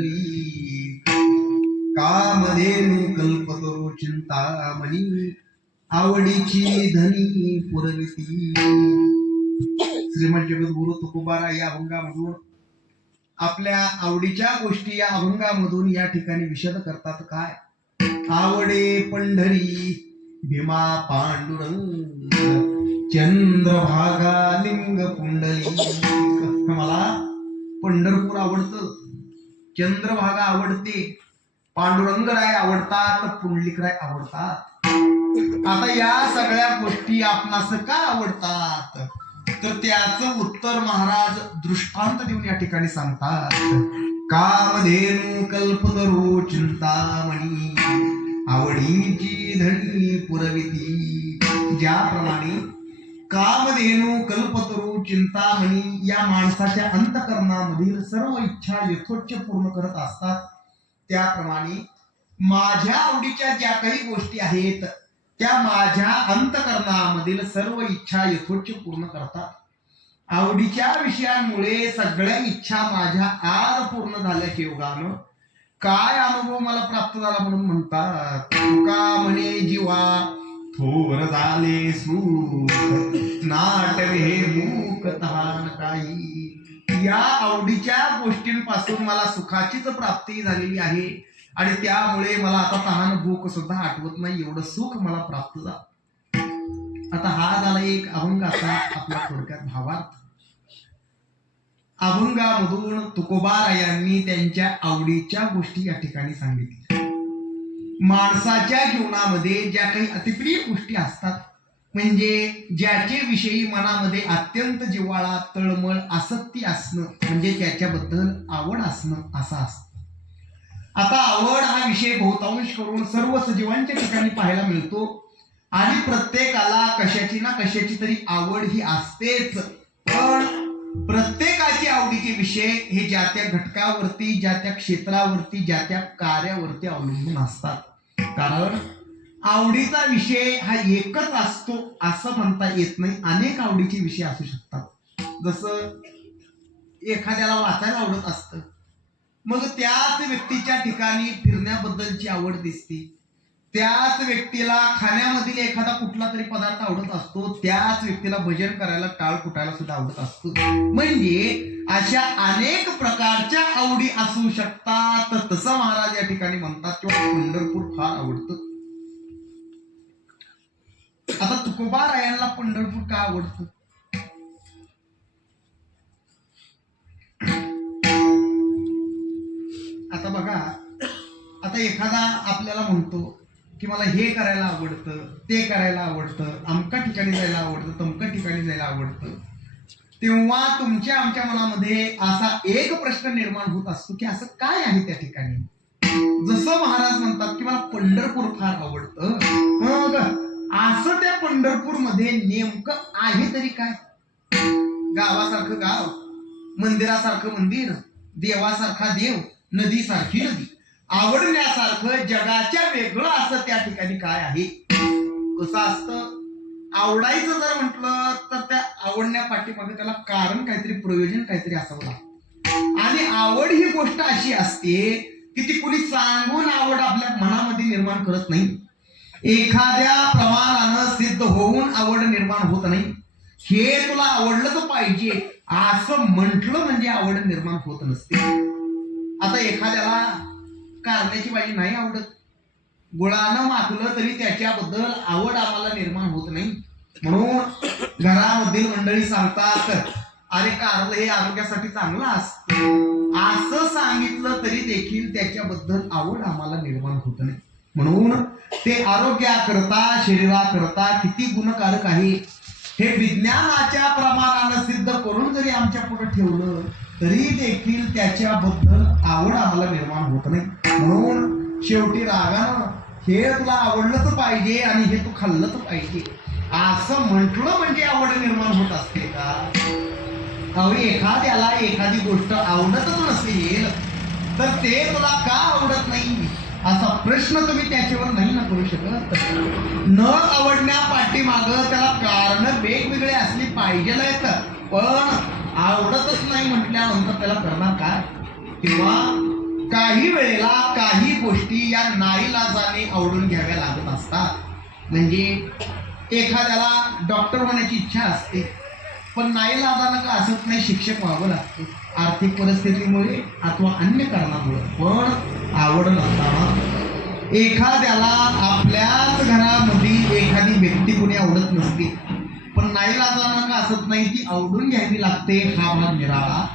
पुंडली कामधेनु कल्पतरू चिंतामणी आवडीची धनी पुरविती. श्रीमंत जगद्गुरु तुकोबाराय या अभंगामधून आपल्या आवडीच्या गोष्टी या अभंगामधून या ठिकाणी विशद करतात. काय आवडे पंढरी भीमा पांडुरंग चंद्रभागा लिंग पुंडली. मला पंढरपूर आवडतं, चंद्रभागा आवडते, पांडुरंगराय आवडतात, पुंडलिकराय आवडतात. आता या सगळ्या गोष्टी आपणास का आवडतात तर त्याचं उत्तर महाराज दृष्टांत देऊन या ठिकाणी सांगतात. कामधेनु कल्पतरू चिंतामणी आवडीची धनी पुरविती. ज्याप्रमाणे कामधेनु कल्पतरू चिंतामणी या माणसाच्या अंतःकरणामधील सर्व इच्छा यथोच्च पूर्ण करत असतात, त्याप्रमाणे माझ्या आवडीच्या ज्या काही गोष्टी आहेत त्या माझ्या अंतःकरणामधील सर्व इच्छा यथोच्च पूर्ण करतात. आवडीच्या विषयांमुळे सगळ्या इच्छा माझ्या आज पूर्ण झाल्याच्या योगानं काय अनुभव मला प्राप्त झाला म्हणून म्हणतात. तुका म्हणे जीवा थोर झाले सुख नाटवे मूक तहान काही. या आवडीच्या गोष्टींपासून मला सुखाचीच प्राप्ती झालेली आहे आणि त्यामुळे मला आता तहान भूक सुद्धा आठवत नाही, एवढं सुख मला प्राप्त झालं. आता हा झाला एक अभंगाचा आपला थोडक्यात भावार्थ. अभंगामधून तुकोबारायांनी त्यांच्या आवडीच्या गोष्टी या ठिकाणी सांगितल्या. माणसाच्या जीवनामध्ये ज्या काही अतिप्रिय गोष्टी असतात, म्हणजे ज्याचे विषयी मनामध्ये अत्यंत जिव्हाळा तळमळ आसक्ती असणं म्हणजे त्याच्याबद्दल आवड असणं असं असतं. आता आवड हा विषय बहुतांश करून सर्व सजीवांच्या ठिकाणी पाहायला मिळतो आणि प्रत्येकाला कशाची ना कशाची तरी आवड ही असतेच. पण प्रत्येकाची आवडीचे विषय हे ज्या त्या घटकावरती, ज्या त्या क्षेत्रावरती, ज्या त्या कार्यावरती अवलंबून असतात. कारण आवडीचा विषय हा एकच असतो असं म्हणता येत नाही, अनेक आवडीचे विषय असू शकतात. जसं एखाद्याला वाचायला आवडत असतं, मग त्याच व्यक्तीच्या ठिकाणी फिरण्याबद्दलची आवड दिसते. त्याच व्यक्तीला खाण्यामधील एखादा कुठला तरी पदार्थ आवडत असतो, त्याच व्यक्तीला भजन करायला टाळ कुटायला सुद्धा आवडत असतो. म्हणजे अशा अनेक प्रकारच्या आवडी असू शकतात. तसं महाराज या ठिकाणी म्हणतात किंवा पंढरपूर फार आवडतं. आता तुकोबारायांना पंढरपूर का आवडतं? आता बघा, आता एखादा आपल्याला म्हणतो की मला हे करायला आवडतं, ते करायला आवडतं, अमका ठिकाणी जायला आवडतं, तमका ठिकाणी जायला आवडतं, तेव्हा तुमच्या आमच्या मनामध्ये असा एक प्रश्न निर्माण होत असतो की असं काय आहे त्या ठिकाणी. जसं महाराज म्हणतात की मला पंढरपूर फार आवडतं, मग असं त्या पंढरपूर मध्ये नेमकं आहे तरी काय? गावासारखं गाव, मंदिरासारखं मंदिर, देवासारखा देव, नदी सारखी नदी, आवडण्यासारखं जगाच्या वेगळं असं त्या ठिकाणी काय आहे? कसं असतं, आवडायचं जर म्हटलं तर त्या आवडण्या पाठीमागे त्याला कारण काहीतरी, प्रयोजन काहीतरी असावं लागतं. आणि आवड ही गोष्ट अशी असते की ती कुणी सांगून आवड आपल्या मनामध्ये निर्माण करत नाही. एखाद्या प्रमाणानं सिद्ध होऊन आवड निर्माण होत नाही. हे तुला आवडलंच पाहिजे असं म्हटलं म्हणजे आवड निर्माण होत नसते. आता एखाद्याला कारल्याची भाजी नाही आवडत, गुळानं माखलं तरी त्याच्याबद्दल आवड आम्हाला निर्माण होत नाही. म्हणून घरामधील मंडळी सांगतात, अरे कारलं हे आरोग्यासाठी चांगलं असतं, असं सांगितलं तरी देखील त्याच्याबद्दल आवड आम्हाला निर्माण होत नाही. म्हणून ते आरोग्याकरता, शरीराकरता किती गुणकारक आहे हे विज्ञानाच्या प्रमाणानं सिद्ध करून जरी आमच्या पुढे ठेवलं तरी देखील त्याच्याबद्दल आवड आम्हाला निर्माण होत नाही. म्हणून शेवटी रागानं हे तुला आवडलंच पाहिजे आणि हे तू खाल्लंच पाहिजे असं म्हटलं म्हणजे आवड निर्माण होत असते का? अहो, एखाद्याला एखादी गोष्ट आवडतच नसेल तर ते तुला का आवडत नाही असा प्रश्न तुम्ही त्याच्यावर नाही ना करू शकत. न आवडण्या पाठीमागं त्याला कारण वेगवेगळे असली पाहिजे नाहीत, पण आवडतच नाही म्हटल्यानंतर त्याला करणार काय? किंवा काही वेळेला काही गोष्टी या नाईलाजाने आवडून घ्याव्या लागत असतात. म्हणजे एखाद्याला डॉक्टर होण्याची इच्छा असते, पण नाईलाजानं का असत नाही शिक्षक व्हावं लागते, आर्थिक परिस्थितीमुळे अथवा अन्य कारणामुळे. पण आवड नसताना एखाद्याला आपल्याच घरामध्ये एखादी व्यक्ती कोणी आवडत नसते, पण नाईलाजानं का असत नाही ती आवडून घ्यावी लागते. हा भाग निराळा.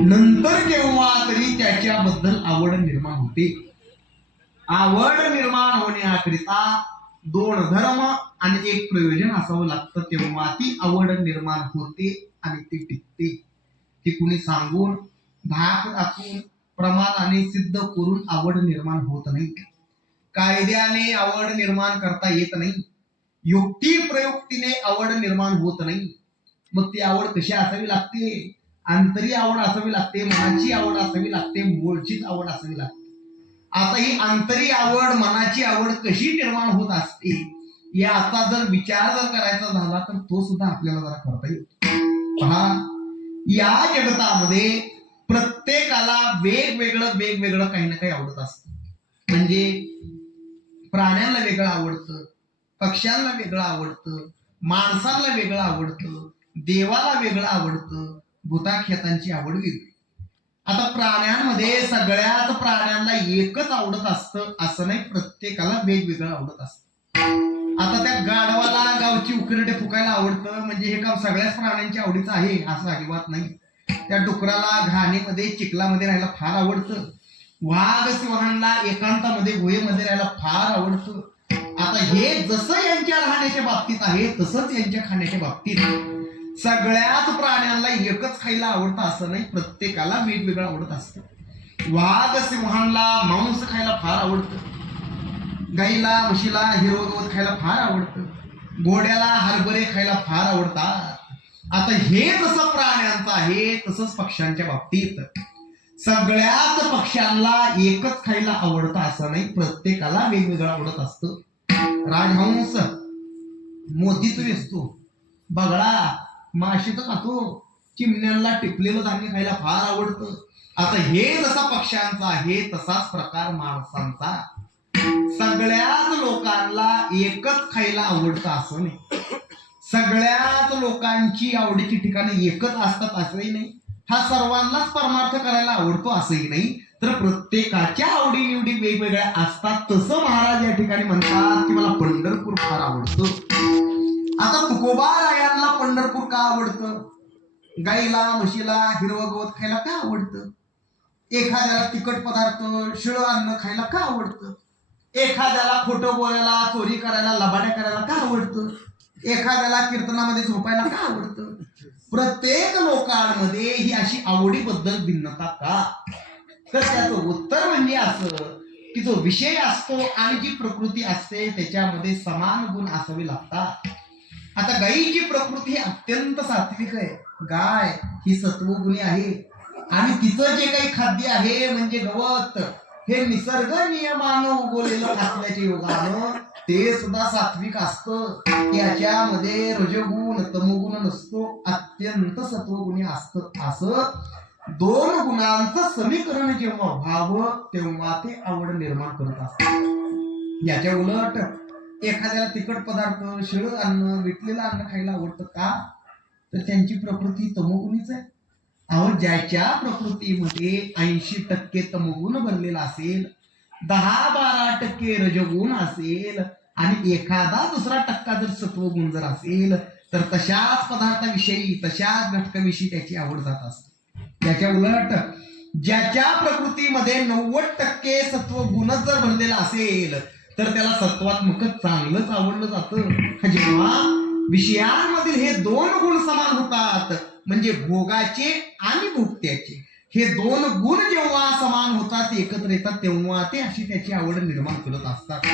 नंतर केव्हा तरी त्याच्याबद्दल आवड निर्माण होते. आवड निर्माण होण्याकरिता दोन धर्म आणि एक प्रयोजन असावं लागतं, तेव्हा ती आवड निर्माण होते आणि ती टिकते. ती कुणी सांगून धाक टाकून प्रमाणाने सिद्ध करून आवड निर्माण होत नाही. कायद्याने आवड निर्माण करता येत नाही. युक्ती प्रयुक्तीने आवड निर्माण होत नाही. मग ती आवड कशी असावी लागते? आंतरी आवड असावी लागते, मनाची आवड असावी लागते, मूळचीच आवड असावी लागते. आता ही आंतरी आवड, मनाची आवड कशी निर्माण होत असते याचा जर विचार जर करायचा झाला तर तो सुद्धा आपल्याला जरा करता येतो. पहा, या जगतामध्ये प्रत्येकाला वेगवेगळं काही ना काही आवडत असतं. म्हणजे प्राण्यांना वेगळं आवडतं, पक्ष्यांना वेगळं आवडतं, माणसांना वेगळं आवडतं, देवाला वेगळं आवडतं, भूताखेतांची आवड वेगळी. आता प्राण्यांमध्ये सगळ्याच प्राण्यांना एकच आवडत असतं असं नाही, प्रत्येकाला वेगवेगळं आवडत असतं. आता त्या गाढवाला गावची उकिरडे फुकायला आवडतं म्हणजे हे काम सगळ्याच प्राण्यांच्या आवडीचं आहे असं अजिबात नाही. त्या डुकराला घाणीमध्ये चिखलामध्ये राहायला फार आवडतं. वाघ सिंहांना एकांतामध्ये गुहेमध्ये राहायला फार आवडतं. आता हे जसं यांच्या राहण्याच्या बाबतीत आहे तसंच यांच्या खाण्याच्या बाबतीत सगळ्याच प्राण्यांना एकच खायला आवडतं असं नाही, प्रत्येकाला वेगवेगळं आवडत असतं. वाघ सिंहांना मांस खायला फार आवडतं, गाईला म्हशीला हिरवं गवत खायला फार आवडतं, घोड्याला हरभरे खायला फार आवडतात. आता हे जसं प्राण्यांचं आहे तसंच पक्ष्यांच्या बाबतीत सगळ्याच पक्ष्यांना एकच खायला आवडतं असं नाही, प्रत्येकाला वेगवेगळं आवडत असतं. राजहंस मोतीच वेचतो, बगळा माशी तर खातो, चिमण्यांना टिपलेलं धान्य खायला फार आवडतं. आता हे जसा पक्ष्यांचा आहे तसाच प्रकार माणसांचा. सगळ्याच लोकांना एकच खायला आवडतं असं नाही, सगळ्याच लोकांची आवडीची ठिकाणी एकच असतात असंही नाही, हा सर्वांनाच परमार्थ करायला आवडतो असंही नाही, तर प्रत्येकाच्या आवडी निवडी वेगवेगळ्या असतात. तसं महाराज या ठिकाणी म्हणतात की मला पंढरपूर फार आवडतं. आता तुकोबारायांना पंढरपूर का आवडतं? गाईला म्हशीला हिरवं गवत खायला का आवडतं? एखाद्याला तिखट पदार्थ शिळं अन्न खायला का आवडतं? एखाद्याला खोटं बोलायला, चोरी करायला, लबाड्या करायला का आवडतं? एखाद्याला कीर्तनामध्ये झोपायला का आवडतं? प्रत्येक लोकांमध्ये ही अशी आवडीबद्दल भिन्नता का? तर त्याचं उत्तर म्हणजे असं की जो विषय असतो आणि जी प्रकृती असते त्याच्यामध्ये समान गुण असावे लागतात. आता गायीची प्रकृती ही अत्यंत सात्विक आहे, गाय ही सत्वगुणी आहे आणि तिचं जे काही खाद्य आहे म्हणजे गवत हे निसर्ग नियमानं उगवलेलं असल्याच्या योगानं ते सुद्धा सात्विक असतं. त्याच्यामध्ये रजगुण तमोगुण नसतो, अत्यंत सत्वगुणी असतं. असं दोन गुणांचं समीकरण जेव्हा व्हावं तेव्हा ते आवड निर्माण करत असतात. याच्या उलट एखाद्याला तिखट पदार्थ शिळं अन्न विटलेलं अन्न खायला आवडतं का? तर त्यांची प्रकृती तमोगुणीच आहे. अहो, ज्याच्या प्रकृतीमध्ये 80% तमोगुण बनलेला असेल, 10-12% रजगुण असेल आणि एखादा दुसरा टक्का जर सत्वगुण जर असेल तर तशाच पदार्थाविषयी तशाच घटकाविषयी त्याची आवड जात असते. त्याच्या उलट ज्याच्या प्रकृतीमध्ये 90% सत्वगुणच जर बनलेला असेल तर त्याला सत्वात्मक चांगलंच आवडलं जातं. जेव्हा विषयांमधील हे दोन गुण समान होतात म्हणजे भोगाचे आणि भोगत्याचे, हे दोन गुण जेव्हा समान होतात एकत्र येतात तेव्हा ते अशी त्याची आवड निर्माण करत असतात.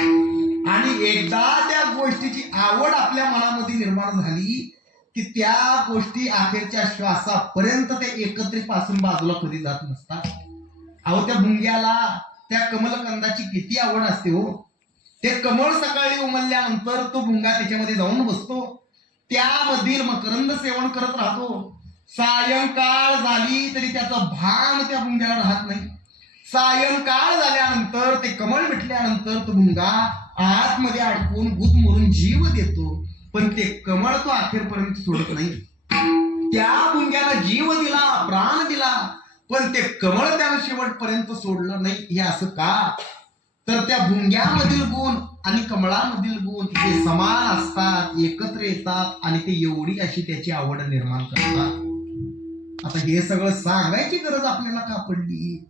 आणि एकदा त्या गोष्टीची आवड आपल्या मनामध्ये निर्माण झाली की त्या गोष्टी अखेरच्या श्वासापर्यंत ते एकत्रित पासून बाजूला कधी जात नसतात. अहो, त्या भुंग्याला त्या कमलकंदाची किती आवड असते हो. ते कमळ सकाळी उमलल्यानंतर तो भुंगा त्याच्यामध्ये जाऊन बसतो, त्यामधील मकरंद सेवन करत राहतो. सायंकाळ झाली तरी त्याचा भान त्या भुंग्याला राहत नाही. सायंकाळ झाल्यानंतर ते कमळ मिटल्यानंतर तो भुंगा आतमध्ये अडकून गुदमरून जीव देतो, पण ते कमळ तो अखेरपर्यंत सोडत नाही. त्या भुंग्याला जीव दिला, प्राण दिला, पण ते कमळ त्यानं शेवटपर्यंत सोडलं नाही. हे असं का? तर त्या भुंग्यामधील गुण आणि कमळामधील गुण ते समान असतात, एकत्र येतात आणि ते एवढी अशी त्याची आवड निर्माण करतात. आता हे सगळं सांगायची गरज आपल्याला का पडली?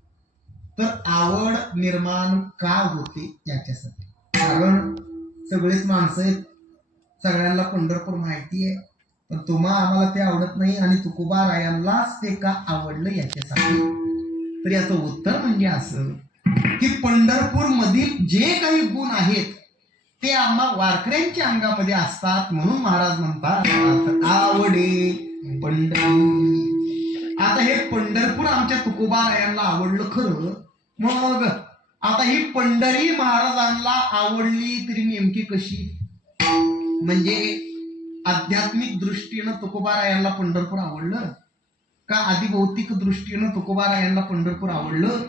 तर आवड निर्माण का होते याच्यासाठी. कारण सगळेच माणसं आहेत, सगळ्यांना पंढरपूर माहिती आहे, पण तुम्हा आम्हाला ते आवडत नाही आणि तुकोबारायांनाच ते का आवडलं याच्यासाठी. तर याचं उत्तर म्हणजे असं की पंढरपूर मधील जे काही गुण आहेत ते आम्हा वारकऱ्यांच्या अंगामध्ये असतात, म्हणून महाराज म्हणतात आवडे पंढरी. आता हे पंढरपूर आमच्या तुकोबारायांना आवडलं खरं, मग आता ही पंढरी महाराजांना आवडली तरी नेमकी कशी? म्हणजे आध्यात्मिक दृष्टीनं तुकोबारायांना पंढरपूर आवडलं का आदिभौतिक दृष्टीनं तुकोबारायांना पंढरपूर आवडलं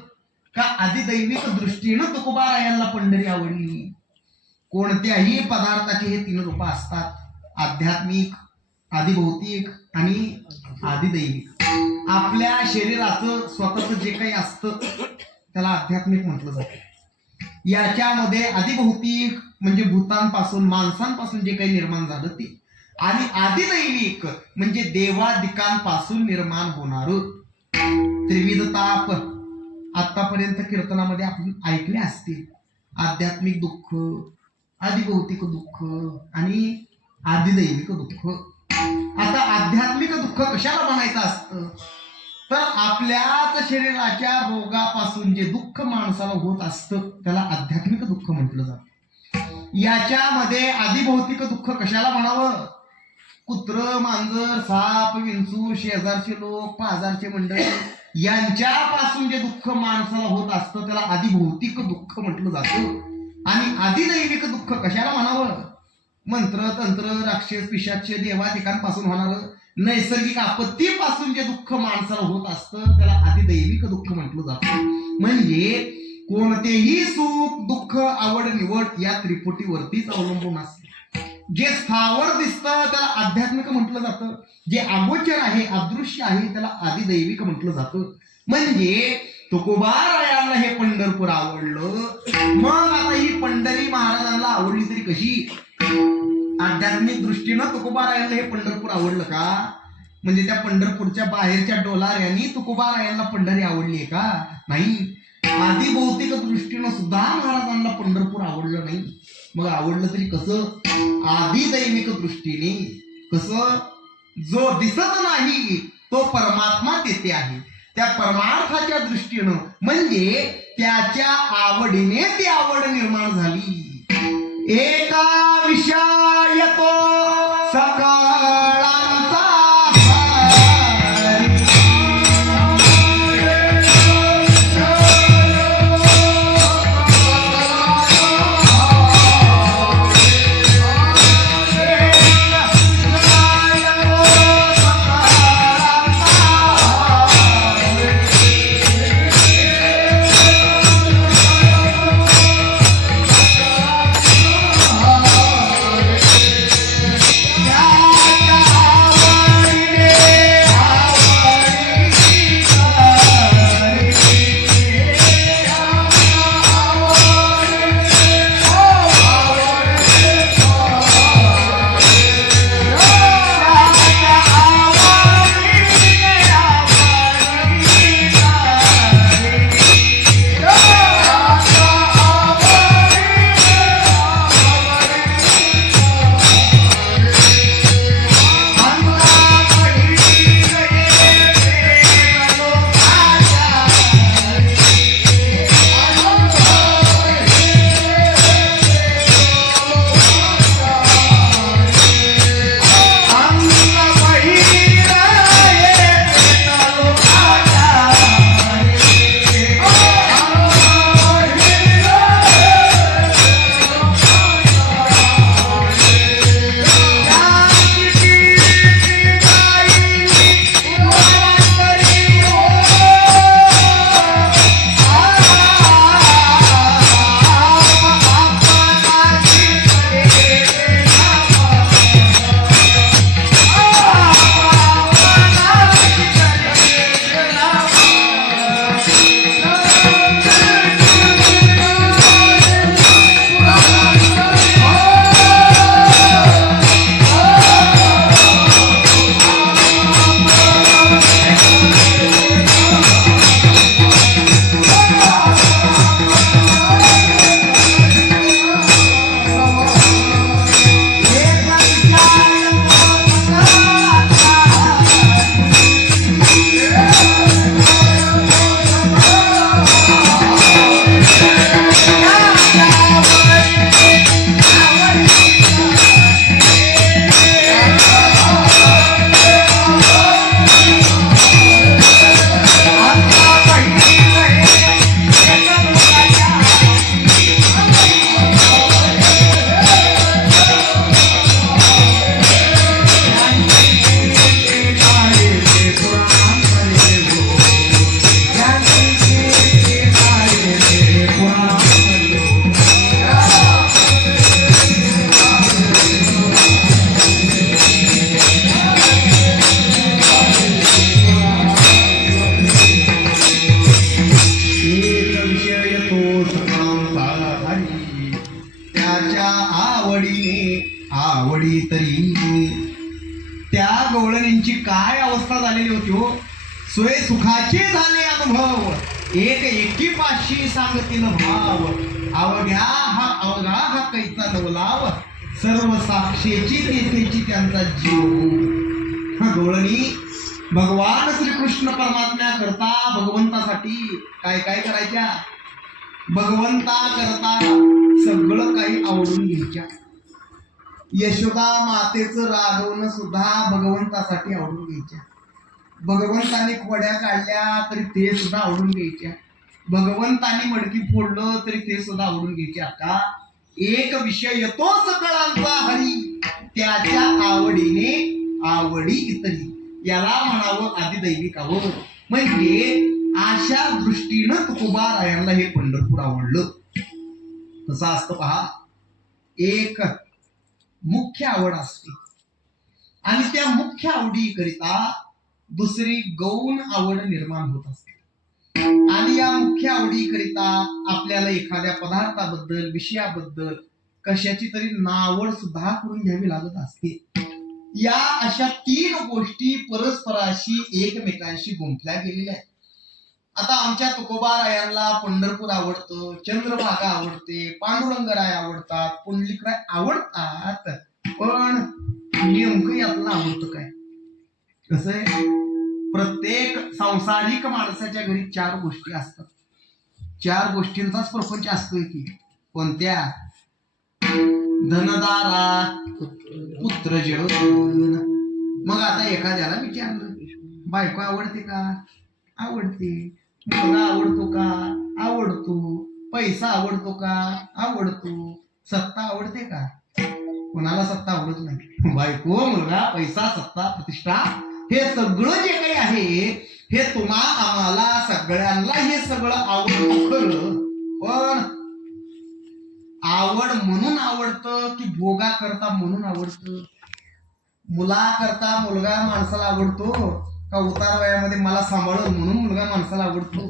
का आदिदैविक दृष्टीनं तुकोबारायांना पंढरी आवडली? कोणत्याही पदार्थाचे हे 3 रूप असतात, आध्यात्मिक, आदिभौतिक आणि आदिदैविक. आपल्या शरीराचं स्वतःच जे काही असतं त्याला आध्यात्मिक म्हटलं जातं. याच्यामध्ये आदिभौतिक म्हणजे भूतांपासून, माणसांपासून जे काही निर्माण झालं ते, आणि आदिदैविक म्हणजे देवादिकांपासून निर्माण होणार त्रिविध ताप. आतापर्यंत कीर्तनामध्ये आपण ऐकले असतील, आध्यात्मिक दुःख, आदिभौतिक दुःख आणि आदिदैविक दुःख. आता आध्यात्मिक दुःख कशाला म्हणायचं असतं? तर आपल्याच शरीराच्या रोगापासून जे दुःख माणसाला होत असतं त्याला आध्यात्मिक दुःख म्हटलं जातं. याच्यामध्ये आदिभौतिक दुःख कशाला म्हणावं? कुत्र, मांजर, साप, विंचू, शेजारचे लोक, पाजारचे मंडळी यांच्यापासून जे दुःख माणसाला होत असतं त्याला आदिभौतिक दुःख म्हटलं जातं. आणि आदिदैविक दुःख कशाला म्हणावं? मंत्र, तंत्र, राक्षस, पिशाच, देवादिकांपासून होणारं नैसर्गिक आपत्तीपासून जे दुःख माणसाला होत असतं त्याला आदिदैविक दुःख म्हटलं जातं. म्हणजे कोणतेही सुख, दुःख, आवड, निवड या त्रिपुटीवरतीच अवलंबून असते. जे स्थावर दिसतं त्याला आध्यात्मिक म्हटलं जातं, जे अगोचर आहे, अदृश्य आहे त्याला आदिदैविक म्हटलं जातं. म्हणजे तुकोबारायांना हे पंढरपूर आवडलं, मग आता ही पंढरी महाराजांना आवडली तरी कशी? आध्यात्मिक दृष्टीनं तुकोबारायांना हे पंढरपूर आवडलं का? म्हणजे त्या पंढरपूरच्या बाहेरच्या डोलाऱ्यांनी तुकोबारायांना पंढरी आवडली आहे का? नाही. आदिभौतिक दृष्टीनं सुद्धा महाराजांना पंढरपूर आवडलं नाही. मग आवडलं तरी कसं? आदिदैविक दृष्टीने. कसं? जो दिसत नाही तो परमात्मा तेथे आहे, त्या परमार्थाच्या दृष्टीनं, म्हणजे त्याच्या आवडीने ती आवड निर्माण झाली. एका विषय तो सकळांचा आवडी तरी. त्या गवळणींची काय अवस्था झालेली होती हो. सोय सुखाचे झाले अनुभव, एक एकीपाशी सांगतील भाव. अवघा हा कैचा नवलाव, सर्व साक्षेची तेथेची त्यांचा जीव. हा गवळणी भगवान श्रीकृष्ण परमात्म्या करता, भगवंतासाठी काय काय करायच्या. भगवंता करता सगळं काही आवडून घ्यायच्या. यशोदा मातेचं रागवणं सुद्धा भगवंतासाठी आवडून घ्यायच्या. भगवंताने खोड्या काढल्या तरी ते सुद्धा आवडून घ्यायच्या. भगवंताने मडकी फोडलं तरी ते सुद्धा आवडून घ्यायच्या. का एक विषय येतो सकळांचा हरी, त्याच्या आवडीने आवडी इतरी. याला म्हणावं आदिदैविकावं. म्हणजे अशा दृष्टीनं तुकोबारायांना हे पंढरपूर आवडलं. कसं असतं पहा, एक मुख्य आवड असते आणि त्या मुख्य आवडीकरिता दुसरी गौण आवड निर्माण होत असते. आणि या मुख्य आवडीकरिता आपल्याला एखाद्या पदार्थाबद्दल, विषयाबद्दल कशाची तरी नावड सुद्धा करून घ्यावी लागत असते. या अशा तीन गोष्टी परस्पराशी एकमेकांशी गुंफल्या गेलेल्या आहेत. आता आमच्या तुकोबारायांना पंढरपूर आवडतं, चंद्रभागा आवडते, पांडुरंगराय आवडतात, पुंडलिकराय आवडतात. पण नेमकं यातलं आवडतं काय? कसं आहे, प्रत्येक सांसारिक माणसाच्या घरी चार गोष्टी असतात. चार गोष्टींचाच प्रपंच असतोय की. कोणत्या? धनदारा पुत्रजन. मग आता एखाद्याला विचारलं, बायको आवडते का? आवडते. मुलगा आवडतो का? आवडतो. पैसा आवडतो का? आवडतो. सत्ता आवडते का? कोणाला सत्ता आवडत नाही. बायको, मुलगा, पैसा, सत्ता, प्रतिष्ठा हे सगळं जे काही आहे हे तुम्हा आम्हाला सगळ्यांना हे सगळं आवडतं खरं. पण आवड म्हणून आवडतं की भोगा करता म्हणून आवडतं? मुला करता मुलगा माणसाला आवडतो का उतार वयामध्ये मला सांभाळल म्हणून मुलगा माणसाला आवडतो?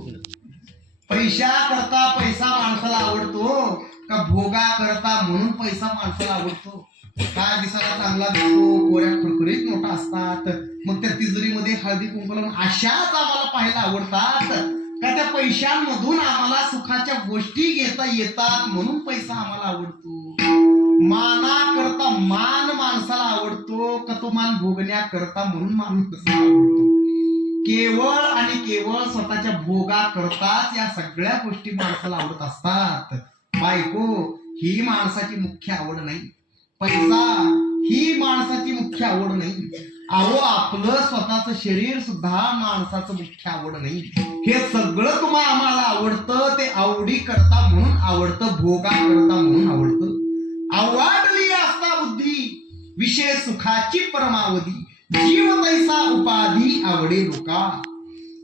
पैसा करता पैसा माणसाला आवडतो का भोगा करता म्हणून पैसा माणसाला आवडतो? काय दिसायला चांगला दिसतो, कोऱ्या खडखडीत नोटा असतात, मग त्या तिजोरीमध्ये हळदी कुंकू लावून अशाच आम्हाला पाहायला आवडतात का त्या पैशांमधून आम्हाला सुखाच्या गोष्टी घेता येतात म्हणून पैसा आम्हाला आवडतो? माना करता मान माणसाला आवडतो का तो मान भोगण्या करता म्हणून माणसाला आवडतो? केवळ आणि केवळ स्वतःच्या भोगा करताच या सगळ्या गोष्टी माणसाला आवडत असतात. बायको ही माणसाची मुख्य आवड नाही. पैसा ही माणसाची मुख्य आवड नाही. अहो, आपलं स्वतःचं शरीर सुद्धा माणसाचं मुख्य आवड नाही. हे सगळं तुम्हाला आम्हाला आवडतं. ते आवडी करता म्हणून आवडतं, भोगा करता म्हणून आवडतं. आवडली असता बुद्धी, विषय सुखाची परमावधी, जीव तैसा उपाधी आवडे लोका.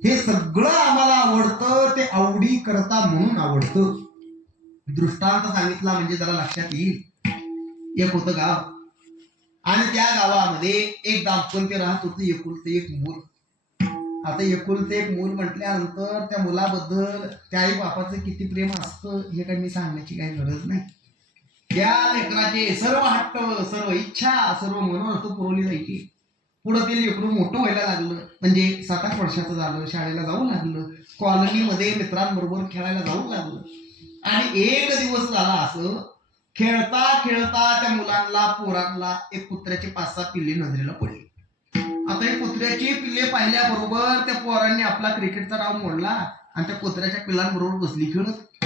हे सगळं आम्हाला आवडतं, ते आवडी करता म्हणून आवडतं. दृष्टांत सांगितला म्हणजे जरा लक्षात येईल. एक होतं गाव आणि त्या गावामध्ये एक दाम्पत्य राहत होतं, एकुलते एक मूल. आता एकुलते एक मूल म्हटल्यानंतर त्या मुलाबद्दल त्या आई बापाचं किती प्रेम असतं हे काही मी सांगण्याची काही गरज नाही. त्या लेकराचे सर्व हट्ट, सर्व इच्छा, सर्व मनोरथ पुरवली जायची. पुढं ते लेकरू मोठं व्हायला लागलं, म्हणजे 7-8 वर्षाचं झालं, शाळेला जाऊ लागलं, कॉलनीमध्ये मित्रांबरोबर खेळायला जाऊ लागलं. आणि एक दिवस झाला असं, खेळता खेळता त्या मुलांना, पोरांना एक कुत्र्याचे 5-6 पिल्ले नजरेला पडले. आता हे कुत्र्याची पिल्ले पाहिल्याबरोबर त्या पोरांनी आपला क्रिकेटचा डाव मोडला आणि त्या कुत्र्याच्या पिल्लांबरोबर बसली खेळत.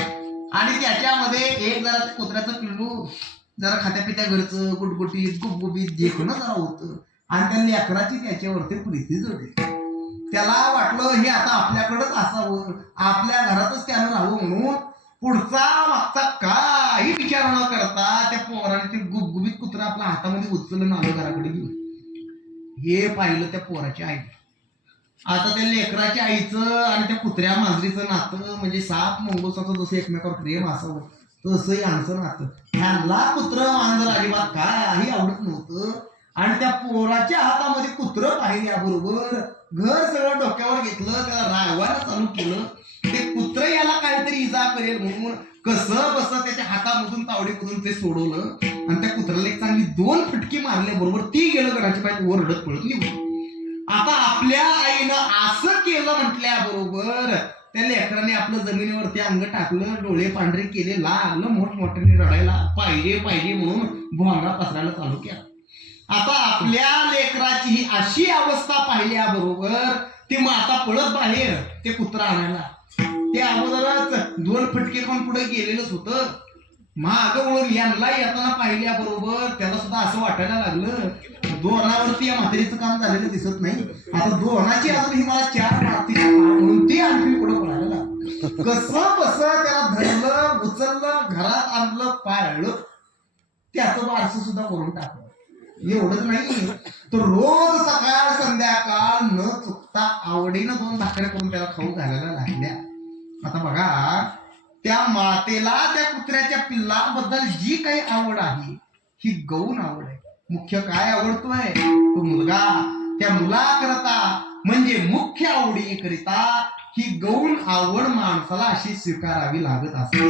आणि त्याच्यामध्ये एक जरा त्या कुत्र्याचं पिल्लू जरा खात्यापित्या घरचं, गुटगुटीत गुबगुबीत देखणं जरा होतं आणि त्या लेकराची त्याच्यावरती प्रीती जोडली. त्याला वाटलं हे आता आपल्याकडंच असावं, आपल्या घरातच त्यानं राहावं म्हणून पुढचा मागचा काही विचार न करता त्या पोराने ते गुबगुबीत कुत्रा आपल्या हातामध्ये उचलून आलं घराकडे घेऊन. हे पाहिलं त्या पोराच्या आई. आता त्या लेकराच्या आईचं आणि त्या कुत्र्या मांजरीचं नातं म्हणजे साप मंगोसाचं जसं एकमेकावर प्रेम असावं तसंही आमचं नातं. ह्यांना कुत्र मांजर अजिबात काही आवडत नव्हतं. आणि त्या पोराच्या हातामध्ये कुत्रं पाहिल्याबरोबर घर सगळं डोक्यावर घेतलं, त्याला रागवायला चालू केलं. ते कुत्र याला काहीतरी इजा करेल म्हणून कसं बस त्याच्या हातामधून तावडीमधून ते सोडवलं आणि त्या कुत्र्याला एक चांगली 2 फटकी मारल्याबरोबर ती गेलं घराच्या बाहेर ओरडत पळत निघून. आता आपल्या आईनं असं केलं म्हटल्याबरोबर त्या लेकराने आपलं जमिनीवरती अंग टाकलं, डोळे पांढरे केले, लागलं मोठमोठ्याने रडायला, पाहिजे पाहिजे म्हणून भोंगा पसरायला चालू केला. आता आपल्या लेकराची ही अशी अवस्था पाहिल्याबरोबर ती माता पळत बाहेर ते कुत्रा आणायला. ते अगोदरच 2 फटके खाऊन पुढे गेलेलंच होतं. माग वळून यांना येताना पाहिल्याबरोबर त्याला सुद्धा असं वाटायला लागलं, दोनावरती या म्हातारीचं काम झालेलं दिसत नाही, आता दोनाची अजून ही मला 4 मारती म्हणून ती आणखी पुढे पळायला लागलं. कसं बसं त्याला धरलं, उचललं, घरात आणलं, पाळलं, त्याचं बारसं सुद्धा करून टाकलं. एवढंच नाही तर रोज सकाळ संध्याकाळ न चुकता आवडीनं 2 भाकऱ्या करून त्याला खाऊ घालायला लागल्या. आता बघा, त्या मातेला त्या कुत्र्याच्या पिल्लाबद्दल जी काही आवड आहे ही गौण आवड आहे. मुख्य काय आवडतोय तो मुलगा. त्या मुलाकरता म्हणजे मुख्य आवडीकरिता ही गौण आवड माणसाला अशी स्वीकारावी लागत असते.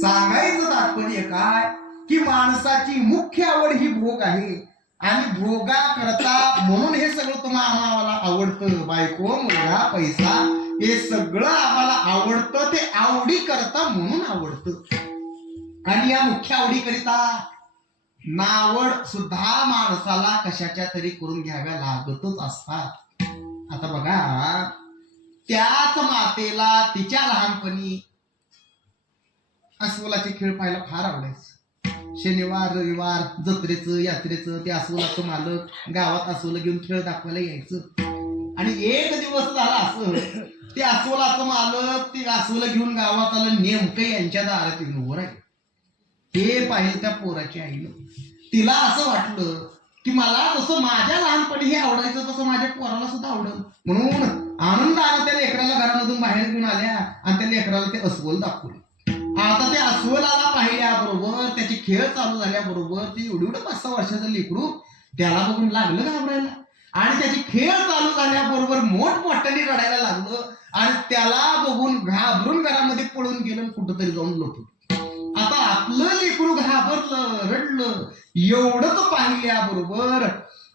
सांगायचं तात्पर्य काय की माणसाची मुख्य आवड ही भोग आहे आणि भोगा करता म्हणून हे सगळं तुम्हाला आम्हाला आवडतं. बायको, मुलगा, पैसा हे सगळं आम्हाला आवडतं, ते आवडी करता म्हणून आवडतं. आणि या मुख्य आवडी करिता नावड सुद्धा माणसाला कशाच्या तरी करून घ्याव्या लागतच असतात. आता बघा, त्याच मातेला तिच्या लहानपणी अस्वलाचे खेळ पाहायला फार आवडायचं. शनिवार रविवार जत्रेचं यात्रेचं ते अस्वलाचं मालक गावात अस्वल घेऊन खेळ दाखवायला यायचं. आणि एक दिवस झाला असं ते अस्वलाचं मालक ते अस्वल घेऊन गावात आलं, नेमकं यांच्या दारात येऊन उभं राहिलं. हे पाहिलं त्या पोराच्या आईनं. तिला असं वाटलं की मला जसं माझ्या लहानपणी हे आवडायचं तसं माझ्या पोराला सुद्धा आवडलं, म्हणून आनंदानं त्या लेकराला घरामधून बाहेर घेऊन आल्या आणि त्या लेकराला ते अस्वल दाखवलं. आता त्या अस्वलाला पाहिल्याबरोबर त्याचे खेळ चालू झाल्याबरोबर ते एवढं 5-6 वर्षाचं लेकरू त्याला बघून लागलं घाबरायला आणि त्याचे खेळ चालू झाल्याबरोबर मोठमोठ्याने रडायला लागलं आणि त्याला बघून घाबरून घरामध्ये पळून गेलं, कुठंतरी जाऊन लपलं. आता आपलं लेकरू घाबरलं, रडलं. एवढंच पाहिल्याबरोबर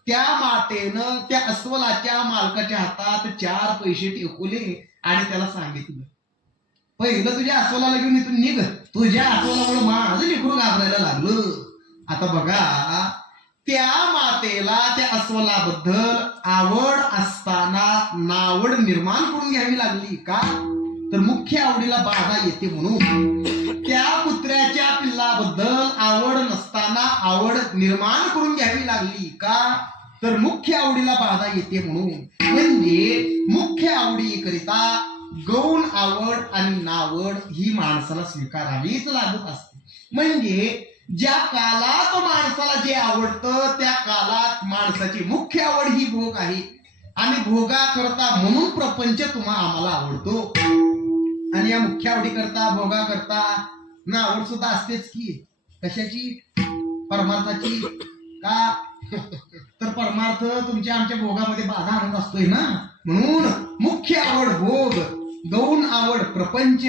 त्या मातेनं त्या अस्वलाच्या मालकाच्या हातात 4 पैसे टेकवले आणि त्याला सांगितलं, पहिलं तुझ्या अस्वलाला घेऊन इथून निघ, तुझ्या अस्वलामुळे माझं लेकरू घाबरायला लागलं. आता बघा, त्या मातेला त्या अस्वलाबद्दल आवड असताना नावड निर्माण करून घ्यावी लागली का तर मुख्य आवडीला बाधा येते म्हणून. त्या कुत्र्याच्या पिल्लाबद्दल आवड नसताना आवड निर्माण करून घ्यावी लागली का तर मुख्य आवडीला बाधा येते म्हणून. म्हणजे मुख्य आवडीकरिता गौण आवड आणि नावड ही माणसाला स्वीकारावीच लागत असते. म्हणजे ज्या कालात माणसाला जे आवडतं त्या कालात माणसाची मुख्य आवड ही भोग आहे आणि भोगा करता म्हणून प्रपंच आम्हाला आवडतो. आणि या मुख्य आवडी करता भोगा करता नावड सुद्धा असतेच की. कशाची? परमार्थाची. का तर परमार्थ तुमच्या आमच्या भोगामध्ये बाधा आणत असतोय ना, म्हणून मुख्य आवड भोग, गौण आवड प्रपंच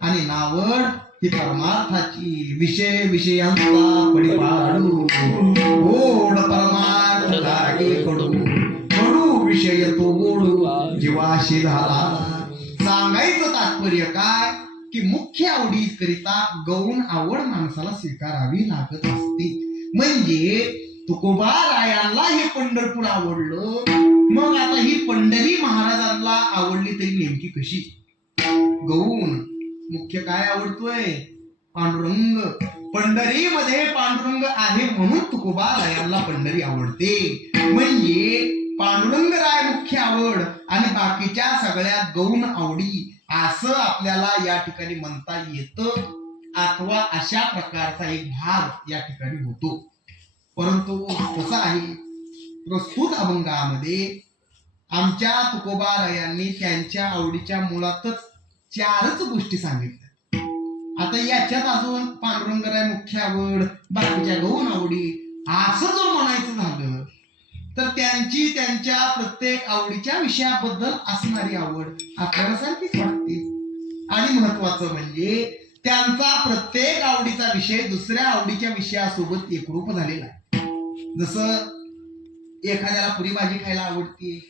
आणि नावड ही परमार्थाची. विषय विषयांचा पडिपाडू, गोड परमार्थ लागे कडू, कडू विषय तो गोड जीवाशी झाला. सांगायचं तात्पर्य काय की मुख्य आवडी करिता गौण आवड माणसाला स्वीकारावी लागत असते. म्हणजे तुकोबारायांना हे पंढरपूर आवडलं, मग आता ही पंढरी महाराजांना आवडली तरी नेमकी कशी? गौण. मुख्य काय आवडतोय? पांडुरंग. पंढरीमध्ये पांडुरंग आहे म्हणून तुकोबारायांना पंढरी आवडते. म्हणजे पांडुरंगराय मुख्य आवड आणि बाकीच्या सगळ्या गौण आवडी असं आपल्याला या ठिकाणी म्हणता येतं, अथवा अशा प्रकारचा एक भाग या ठिकाणी होतो. परंतु कसं आहे, प्रस्तुत अभंगामध्ये आमच्या तुकोबारायांनी त्यांच्या आवडीच्या मुळातच 4च गोष्टी सांगितल्या. आता याच्यात अजून पांडुरंगराय मुख्य आवड, बाकीच्या गौण आवडी असं जर म्हणायचं झालं तर त्यांची त्यांच्या प्रत्येक आवडीच्या विषयाबद्दल असणारी आवड आपल्याला सारखीच वाटते. आणि महत्वाचं म्हणजे त्यांचा प्रत्येक आवडीचा विषय दुसऱ्या आवडीच्या विषयासोबत एकरूप झालेला आहे. जसं एखाद्याला पुरी भाजी खायला आवडते,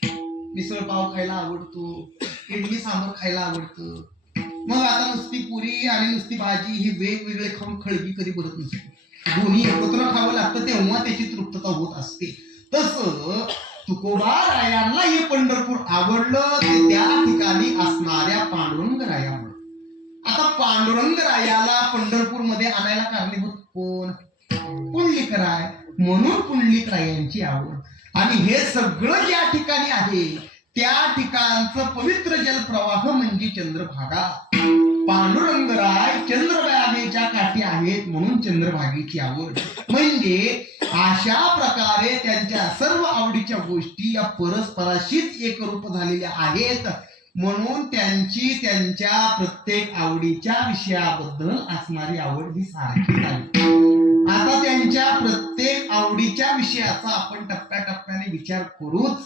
मिसळ पाव खायला आवडतो, इडली सांबर खायला आवडतं. मग आता नुसती पुरी आणि नुसती भाजी ही वेगवेगळे खाऊन खळगी कधी भरत नसते. दोन्ही एकत्र खावं लागतं, तेव्हा त्याची तृप्तता होत असते. तसं तुकोबारायांना हे पंढरपूर आवडलं ते त्या ठिकाणी असणाऱ्या पांडुरंगरायामुळे. आता पांडुरंगरायाला पंढरपूर मध्ये आणायला कारणीभूत कोण? पुंडलिकराय. म्हणून पुंडलिकरायांची आवड. आणि हे सगळं ज्या ठिकाणी आहे त्या ठिकाणचं पवित्र जलप्रवाह म्हणजे चंद्रभागा. पांडुरंगराय चंद्रभागेच्या काठी आहेत म्हणून चंद्रभागेची आवड. म्हणजे अशा प्रकारे त्यांच्या सर्व आवडीच्या गोष्टी या परस्पराशीच एकरूप झालेल्या आहेत. म्हणून त्यांची त्यांच्या प्रत्येक आवडीच्या विषयाबद्दल असणारी आवड ही सारखी झाली. आता त्यांच्या प्रत्येक आवडीच्या विषयाचा आपण टप्प्याटप्प्याने विचार करूच.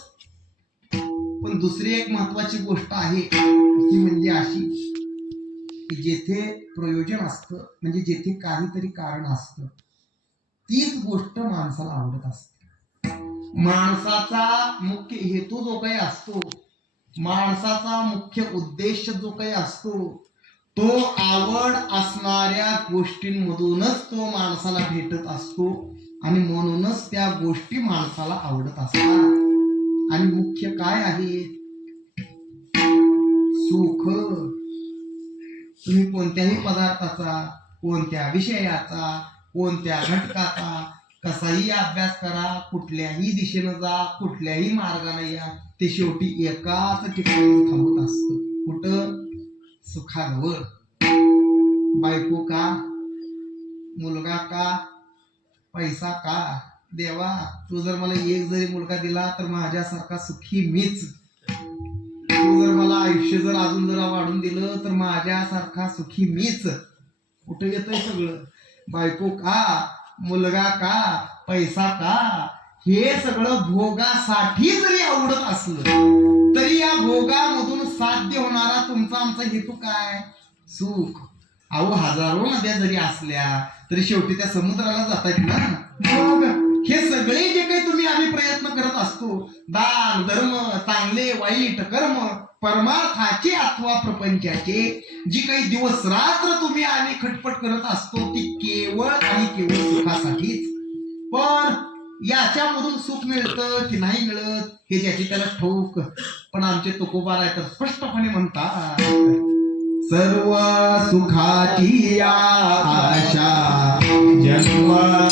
पण दुसरी एक महत्वाची गोष्ट आहे ती म्हणजे अशी की जेथे प्रयोजन असतं, म्हणजे जेथे काहीतरी कारण असतं, तीच गोष्ट माणसाला आवडत असते. माणसाचा मुख्य हेतू जो काही असतो, माणसाचा मुख्य उद्देश जो काही असतो, तो आवड असणाऱ्या गोष्टींमधूनच तो माणसाला भेटत असतो आणि म्हणूनच त्या गोष्टी माणसाला आवडत असतात. आणि मुख्य काय आहे? सुख. तुम्ही कोणत्याही पदार्थाचा, कोणत्या विषयाचा, कोणत्या घटकाचा कसाही अभ्यास करा, कुठल्याही दिशेनं जा, कुठल्याही मार्गाने या, ते शेवटी एकाच ठिकाणी थांबत असतं. कुठं? सुखाजवळ. बायको का? मुलगा का? पैसा का? देवा, तू जर मला एक जरी मुलगा दिला तर माझ्यासारखा सुखी मीच. तू जर मला आयुष्य जर अजून जरा वाढून दिलं तर माझ्यासारखा सुखी मीच. कुठे येतंय सगळं? बायको का? मुलगा का? पैसा का? हे सगळं भोगासाठी जरी आवडत असलं तरी या भोगामधून साध्य होणारा तुमचा आमचा हेतू काय? सुख. अहो, हजारो नद्या जरी असल्या तरी शेवटी त्या समुद्राला जातात ना. मग हे सगळे जे काही तुम्ही आम्ही प्रयत्न करत असतो, दान धर्म, चांगले वाईट कर्म, परमार्थाचे अथवा प्रपंचाचे जी काही दिवस रात्र तुम्ही आम्ही खटपट करत असतो ती केवळ आणि केवळ सुखासाठीच. पण याच्यामधून सुख मिळतं की नाही मिळत हे ज्याची त्याला ठाऊक. पण आमचे तुकोबाराय तर स्पष्टपणे म्हणतात, सर्व सुखाची आशा जन्म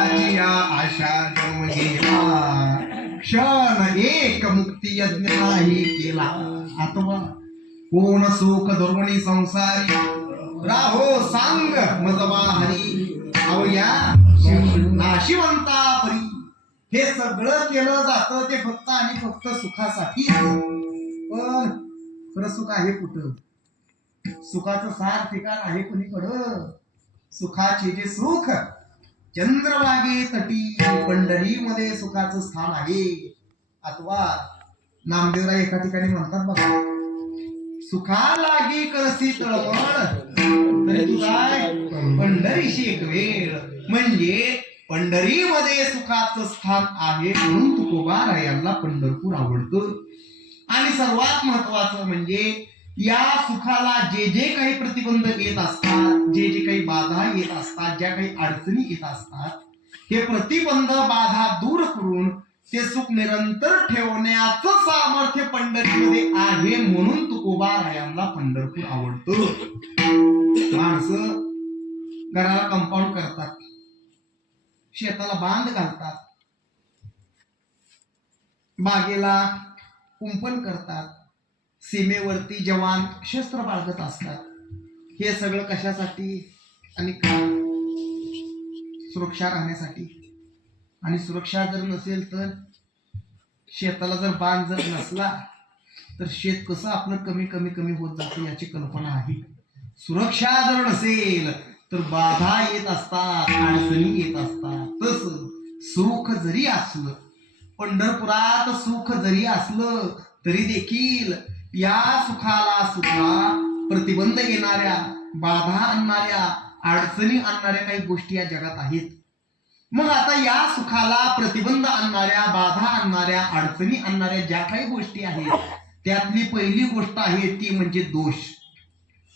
सुखाची या आशा जन्म गेला, क्षण एक मुक्ती यज्ञ नाही केला. आत्मा कोण सुख धोरणी संसारी, राहो सांग मजवा हरी, अवया नाशिवंता परी. हे सगळं केलं जातं ते फक्त आणि फक्त सुखासाठी. पण खरं सुख आहे कुठं? सुखाचं सार ठिकाण आहे कुणीकडं? सुखाचे जे सुख चंद्रभागे तटी, पंढरी मध्ये सुखाचं स्थान आहे. अथवा नामदेवराय एका ठिकाणी म्हणतात बघा, सुखा लागी करसी तळमळ, तरी तू काय पंढरीशी एक वेळ. म्हणजे पंढरीमध्ये सुखाचं स्थान आहे म्हणून तुकोबारायांना पंढरपूर आवडतं. आणि सर्वात महत्वाचं म्हणजे या सुखाला जे जे काही प्रतिबंध येत असतात, जे जे काही बाधा येत असतात, ज्या काही अडचणी येत असतात, हे प्रतिबंध बाधा दूर करून ते सुख निरंतर ठेवण्याचं सामर्थ्य पंढरीमध्ये आहे म्हणून तुकोबारायांना पंढरपूर आवडतं. माणसं घराला कंपाऊंड करतात, शेताला बांध घालतात, बागेला कुंपण करतात, सीमेवरती जवान शस्त्र बाळगत असतात. हे सगळं कशासाठी आणि का? सुरक्षा राहण्यासाठी. आणि सुरक्षा जर नसेल तर शेताला जर बांध जर नसला तर शेत कसं आपलं कमी कमी कमी होत जातं याची कल्पना आहे. सुरक्षा जर नसेल तर बाधा येत असतात, अडचणी येत असतात. तसं सुख जरी असलं, पंढरपुरात सुख जरी असलं तरी देखील या सुखाला सुद्धा प्रतिबंध येणाऱ्या, बाधा आणणाऱ्या, अडचणी आणणाऱ्या काही गोष्टी या जगात आहेत. मग आता या सुखाला प्रतिबंध आणणाऱ्या, बाधा आणणाऱ्या, अडचणी आणणाऱ्या ज्या काही गोष्टी आहेत त्यातली पहिली गोष्ट आहे ती म्हणजे दोष,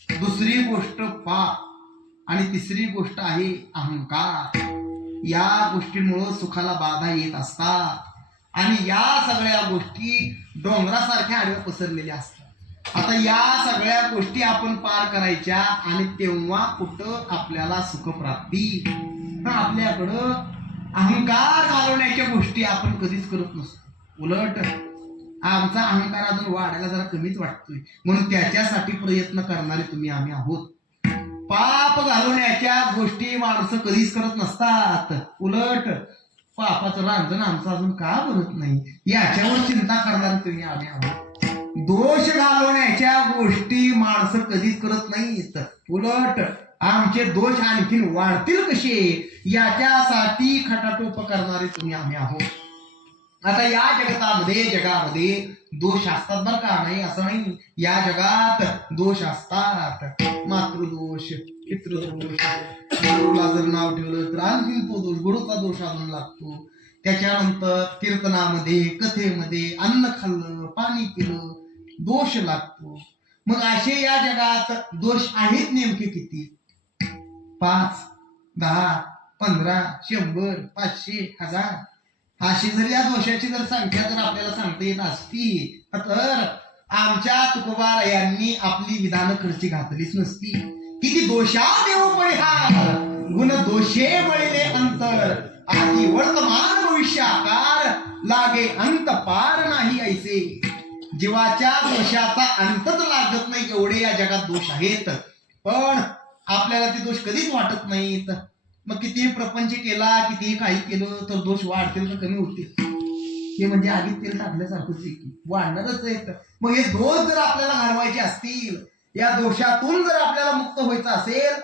दुसरी गोष्ट पाप आणि तिसरी गोष्ट आहे अहंकार. या गोष्टींमुळे सुखाला बाधा येत असतात आणि या सगळ्या गोष्टी डोंगरासारख्या आडव्या पसरलेल्या असतात. आता या सगळ्या गोष्टी आपण पार करायच्या आणि तेव्हा कुठं आपल्याला सुखप्राप्ती. आपल्याकडं अहंकार घालवण्याच्या गोष्टी आपण कधीच करत नसतो. उलट आमचा अहंकार अजून वाढायला जरा कमीच वाटतोय म्हणून त्याच्यासाठी प्रयत्न करणारे तुम्ही आम्ही आहोत. पाप घालवण्याच्या गोष्टी माणसं कधीच करत नसतात. उलट पापाचं रांजण आमचं अजून का भरत नाही याच्यावर चिंता करणारे तुम्ही आम्ही आहोत. दोष घालवण्याच्या गोष्टी माणसं कधीच करत नाहीत. उलट आमचे दोष आणखीन वाढतील कसे याच्यासाठी खटाटोप करणारे तुम्ही आम्ही आहोत. आता या जगामध्ये दोष असतात बरं का, नाही असं नाही. या जगात दोष असतात. मातृदोष, पितृदोष, गुरुला जर नाव ठेवलं तर आणखीन तो दोष, गुरुचा दोष आणून लागतो. त्याच्यानंतर कीर्तनामध्ये, कथेमध्ये अन्न खाल्लं, पाणी पिलं, दोष लागतो. मग असे या जगात दोष आहेत नेमके किती? 5, 10, 15, 100, 500, 1000 अशी जर या दोषाची जर संख्या जर आपल्याला सांगता येत असती तर आमच्या तुकोबारायांनी आपली विधानं खर्ची घातलीच नसती. किती दोषा देव परिहार, गुण दोषे बळिले अंतर, आधी वर्तमान भविष्याकार, लागे अंत पार नाही ऐसे. जीवाच्या दोषाचा अंतच लागत नाही एवढे या जगात दोष आहेत. पण आपल्याला ते दोष कधीच वाटत नाहीत. मग कितीही प्रपंच केला, कितीही काही केलं तर दोष वाढतील का कमी होतील? हे म्हणजे आगीत तेल टाकल्यासारखंच आहे की वाढणारच आहेत. मग हे दोष जर आपल्याला घालवायचे असतील, या दोषातून जर आपल्याला मुक्त व्हायचं असेल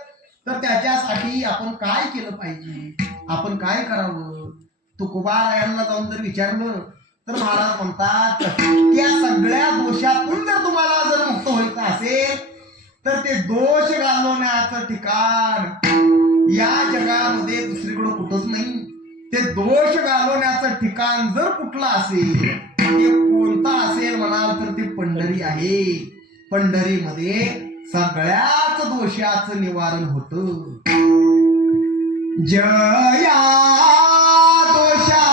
तर त्याच्यासाठी आपण काय केलं पाहिजे, आपण काय करावं? तुकोबारायांना जाऊन जर विचारलं तर महाराज म्हणतात त्या सगळ्या दोषातून जर तुम्हाला जर मुक्त व्हायचं असेल तर ते दोष घालवण्याचं ठिकाण या जगामध्ये दुसरीकडे कुठंच नाही. ते दोष घालवण्याचं ठिकाण जर कुठलं असेल, ते कोणतं असेल म्हणाल तर ते पंढरी आहे. पंढरीमध्ये सगळ्याच दोषाचं निवारण होतं. जया दोषा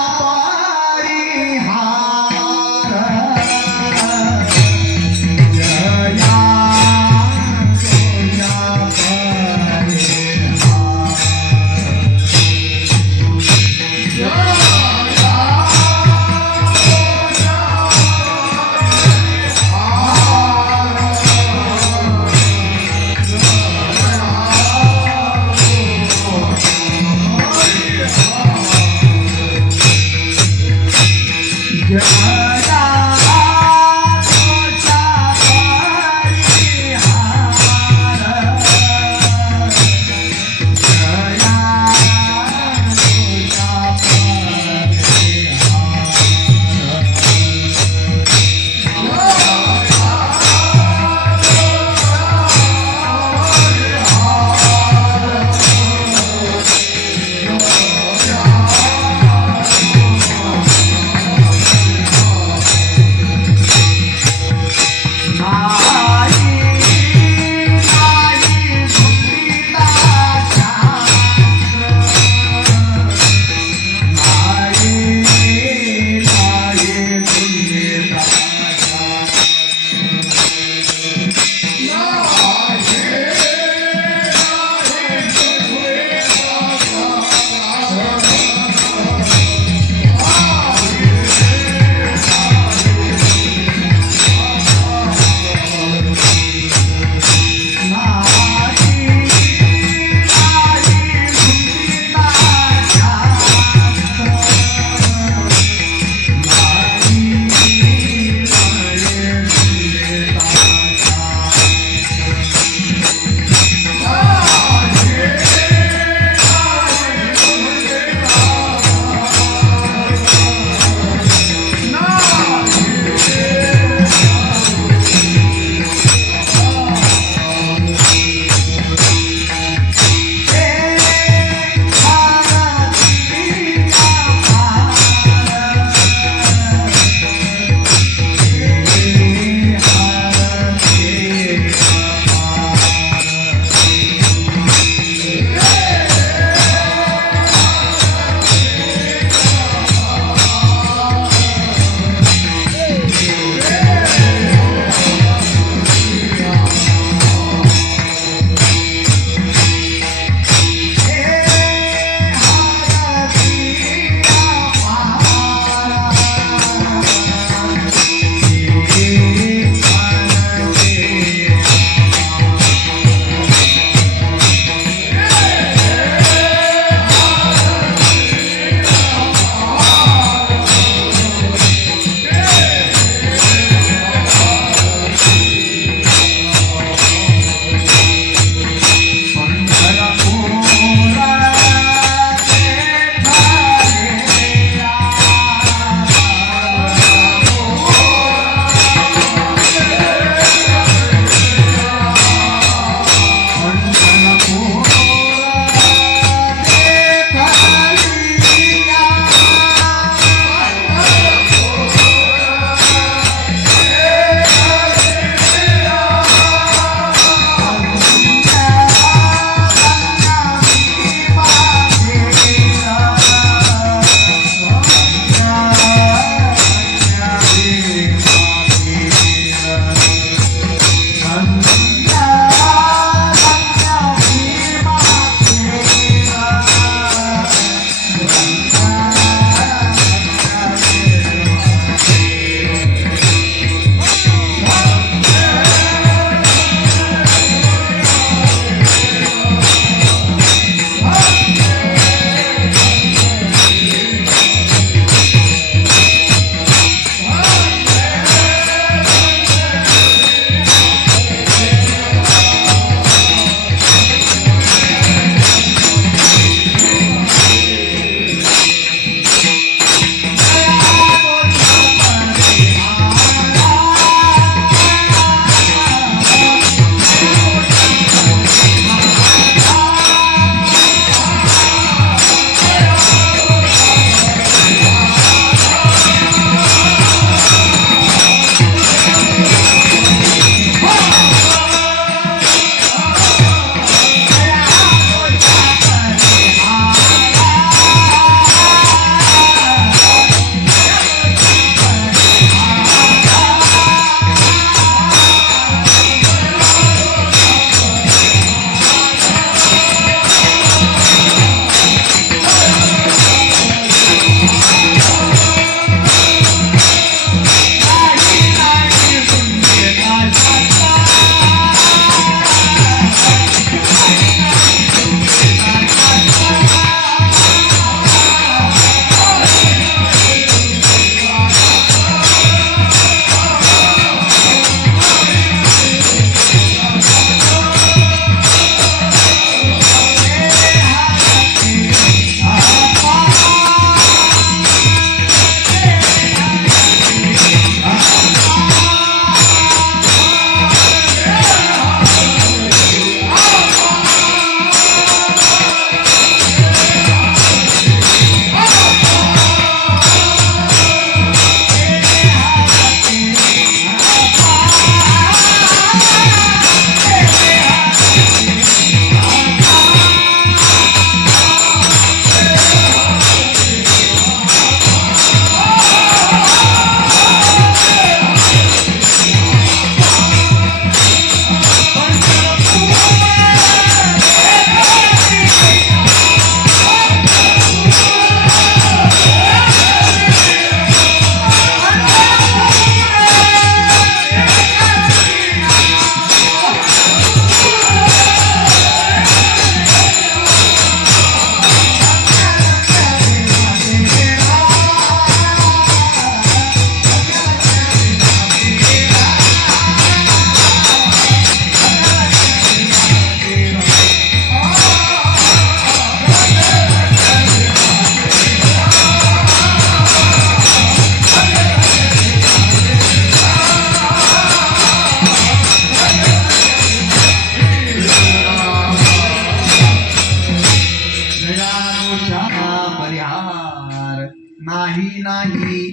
नाही नाही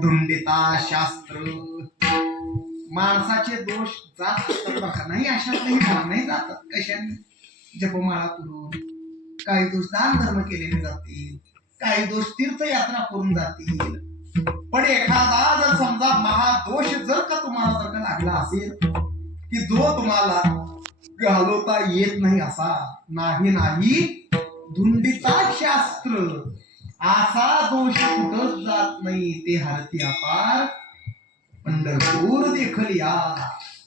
धुंडिता शास्त्र. माणसाचे दोष जात असतात बघा, नाही अशातही नाही जातात. कशाने? जपमाळा करून. काही दोष दान धर्म केलेले जातील, काही दोष तीर्थयात्रा करून जातील. पण एखादा जर समजा महादोष जर का तुम्हाला जर का लागला असेल की जो तुम्हाला घालवता येत नाही असा, नाही नाही धुंडीचा शास्त्र, असा दोष कुठंच जात नाही. ते हरती अपार पंढरपूर देखील या.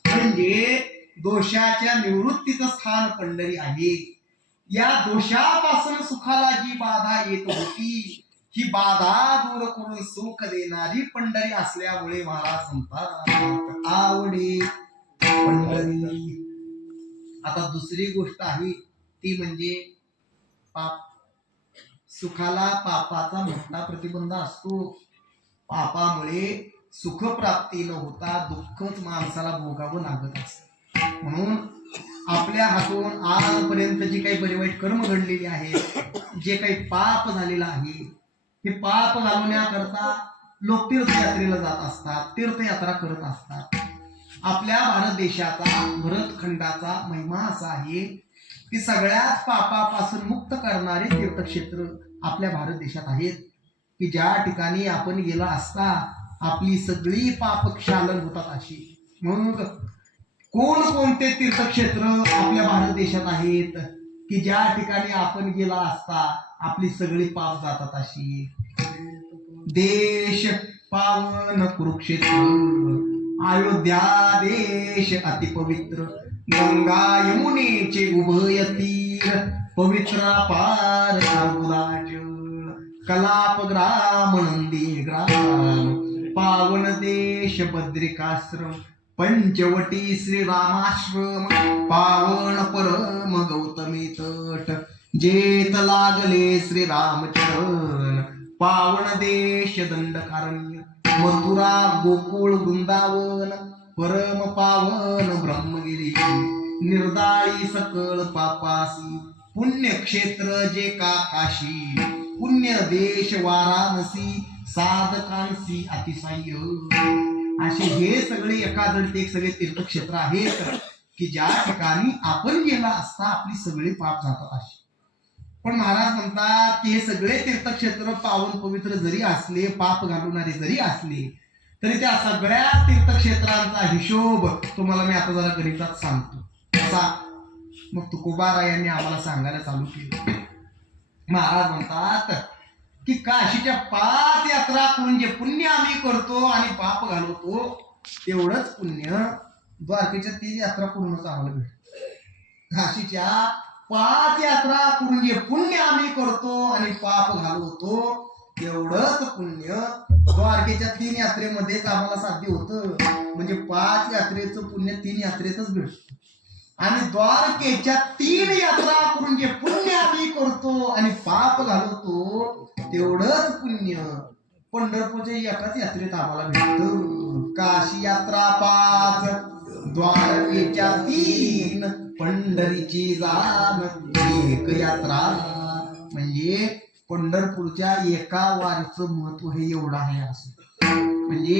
म्हणजे दोषाच्या निवृत्तीचं स्थान पंढरी आहे. या दोषापासून सुखाला जी बाधा येत होती, ही बाधा दूर करून सुख देणारी पंढरी असल्यामुळे महाराज म्हणतात आवडे पंढरी. आता दुसरी गोष्ट आहे ती म्हणजे पाप. सुखाला पापाचा मोठा प्रतिबंध असतो. पापामुळे सुख प्राप्ती न होता दुःखच माणसाला भोगावं लागत असत. म्हणून आपल्या हातून आजपर्यंत जी काही बरी वाईट कर्म घडलेली आहेत, जे काही पाप झालेलं आहे, हे पाप घालवण्याकरता लोक तीर्थयात्रेला जात असतात, तीर्थयात्रा करत असतात. आपल्या भारत देशाचा, भरतखंडाचा महिमा असा आहे की सगळ्यात पापापासून मुक्त करणारे तीर्थक्षेत्र आपल्या भारत देशात आहेत, की ज्या ठिकाणी आपण गेला असता आपली सगळी पाप क्षालन होतात अशी. मग कोणकोणते तीर्थक्षेत्र आपल्या भारत देशात आहेत की ज्या ठिकाणी आपण गेला असता आपली सगळी पाप जातात अशी? देश पावन कुरुक्षेत्र, अयोध्या देश अतिपवित्र, गंगा यमुनेचे उभय तीर, पवित्र पार जळ, कलाप ग्राम नंदी ग्राम, पावन देश बद्रिकाश्रम, पंचवटी श्रीरामाश्रम, पावन परम गौतमी तट, जेत लागले श्रीरामचरण, पावन देश दंडकारण्य, मथुरा गोकुळ वृंदावन, परम पावन ब्रह्मगिरी, निर्दाळी सकळ पापासी, पुण्यक्षेत्र जे का काशी, पुण्य देश वाराणसी, साधकांसी अतिसाह्य. असे हे सगळे एकादळीत एक सगळे तीर्थक्षेत्र आहेत की ज्या ठिकाणी आपण गेला असता आपली सगळी पाप जातात अशी. पण महाराज म्हणतात की हे सगळे तीर्थक्षेत्र पावन पवित्र जरी असले, पाप घालवणारे जरी असले, तरी त्या सगळ्या तीर्थक्षेत्रांचा हिशोब तुम्हाला मी आता जरा गणितात सांगतो असा. मग तुकोबारायांनी आम्हाला सांगायला चालू केलं. महाराज म्हणतात की काशीच्या 5 यात्रा करून जे पुण्य आम्ही करतो आणि पाप घालवतो तेवढंच पुण्य द्वारकेच्या 3 यात्रा करूनच आम्हाला भेटतं. काशीच्या 5 यात्रा करून जे पुण्य आम्ही करतो आणि पाप घालवतो तेवढंच पुण्य द्वारकेच्या 3 यात्रेमध्येच आम्हाला साध्य होतं. म्हणजे 5 यात्रेचं पुण्य 3 यात्रेतच भेटतं. आणि द्वारकेच्या 3 यात्रा करून जे पुण्य आम्ही करतो आणि पाप घालवतो तेवढंच पुण्य पंढरपूरच्या एकाच यात्रेत आम्हाला भेटतं. काशी यात्रा 5, द्वारकेच्या 3, पंढरीची जाण एक यात्रा. म्हणजे पंढरपूरच्या एका वारीचं महत्व हे एवढं आहे असं. म्हणजे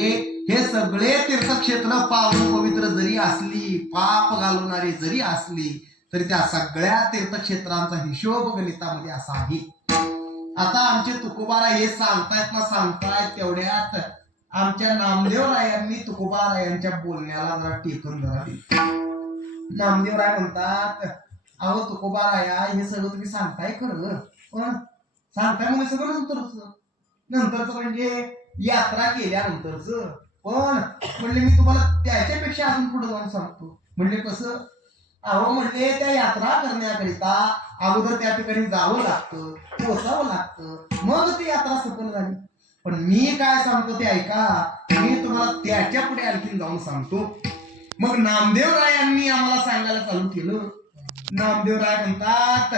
हे सगळे तीर्थक्षेत्र पावन पवित्र जरी असली, पाप घालवणारे जरी असली, तरी त्या सगळ्या तीर्थक्षेत्रांचा हिशोब गणितामध्ये असा आहे. आता आमचे तुकोबारा हे सांगतायत तेवढ्यात आमच्या नामदेवरायांनी तुकोबारायांच्या बोलण्याला जरा टेकून जरा दिली. नामदेवराय म्हणतात, अहो तुकोबाराया हे सगळं तुम्ही सांगताय खरं, पण सांगताय म्हणजे सगळं नंतरच म्हणजे यात्रा केल्यानंतरच. पण म्हणले मी तुम्हाला त्याच्यापेक्षा अजून पुढे जाऊन सांगतो. म्हणले कसं? अहो म्हणले त्या यात्रा करण्याकरिता अगोदर त्या ठिकाणी जावं लागतं, पोचावं लागतं, मग ती यात्रा सफल झाली. पण मी काय सांगतो ते ऐका, मी तुम्हाला त्याच्या पुढे आणखीन जाऊन सांगतो. मग नामदेवरायांनी आम्हाला सांगायला चालू केलं. नामदेवराय म्हणतात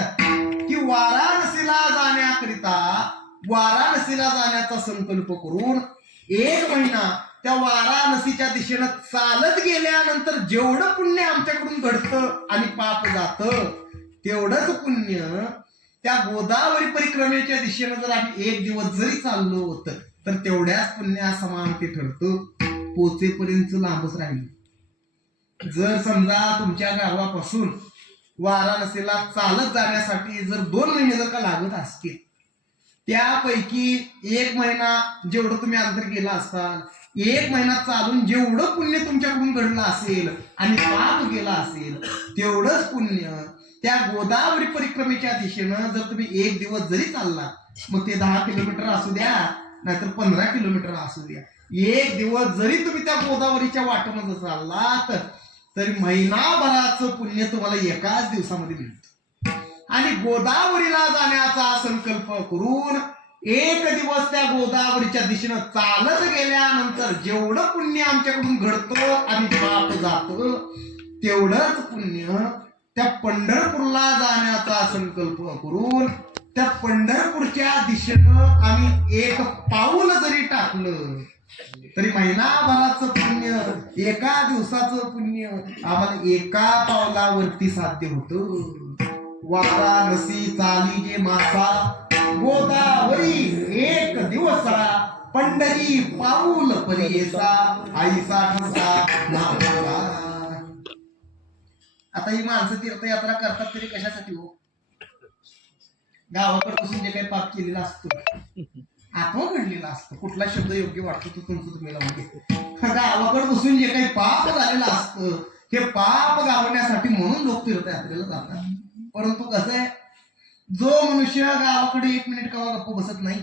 की वाराणसीला जाण्याचा संकल्प करून 1 महिना त्या वाराणसीच्या दिशेनं चालत गेल्यानंतर जेवढं पुण्य आमच्याकडून घडतं आणि पाप जातं तेवढंच पुण्य त्या गोदावरी परिक्रमेच्या दिशेनं जर आम्ही एक दिवस जरी चाललो होतं तर तेवढ्याच पुण्या समान ते ठरतं, पोचेपर्यंत लांबच राहील. जर समजा तुमच्या गावापासून वाराणसीला चालत जाण्यासाठी जर 2 महिने जर का लागत असतील, त्यापैकी 1 महिना जेवढं तुम्ही अंतर गेला असाल, 1 महिना चालून जेवढं पुण्य तुमच्याकडून घडलं असेल आणि पाप गेला असेल तेवढंच पुण्य त्या गोदावरी परिक्रमेच्या दिशेनं जर तुम्ही 1 दिवस जरी चालला, मग ते 10 किलोमीटर असू द्या नाहीतर 15 किलोमीटर असू द्या, 1 दिवस जरी तुम्ही त्या गोदावरीच्या वाटेमध्ये चाललात तरी महिनाभराचं पुण्य तुम्हाला एकाच दिवसामध्ये मिळतं. आणि गोदावरीला जाण्याचा संकल्प करून 1 दिवस त्या गोदावरीच्या दिशेनं चालत गेल्यानंतर जेवढं पुण्य आमच्याकडून घडतं आणि पाप जातं तेवढंच पुण्य त्या पंढरपूरला जाण्याचा संकल्प करून त्या पंढरपूरच्या दिशेनं आम्ही 1 पाऊल जरी टाकलं तरी महिनाभराचं पुण्य, एका दिवसाचं पुण्य आम्हाला एका पावलावरती साध्य होतं. वाराणसी चाली जे मासा, गोदावरी 1 दिवसा, पंढरी पाऊल परियेसा, आईचा ठसा नावाचा. आता ही माणसं तीर्थयात्रा करतात तरी कशासाठी हो? गावाकडे बसून जे काही पाप केलेलं असतं, आपण घडलेला असतं, कुठला शब्द योग्य वाटतो तो तुमचं तुम्ही लावून घे. गावाकडे बसून जे काही पाप झालेलं असतं हे पाप गावण्यासाठी म्हणून लोक तीर्थयात्रेला जातात. परंतु कसं आहे, जो मनुष्य गावाकडे 1 मिनिट कवा गप्प बसत नाही,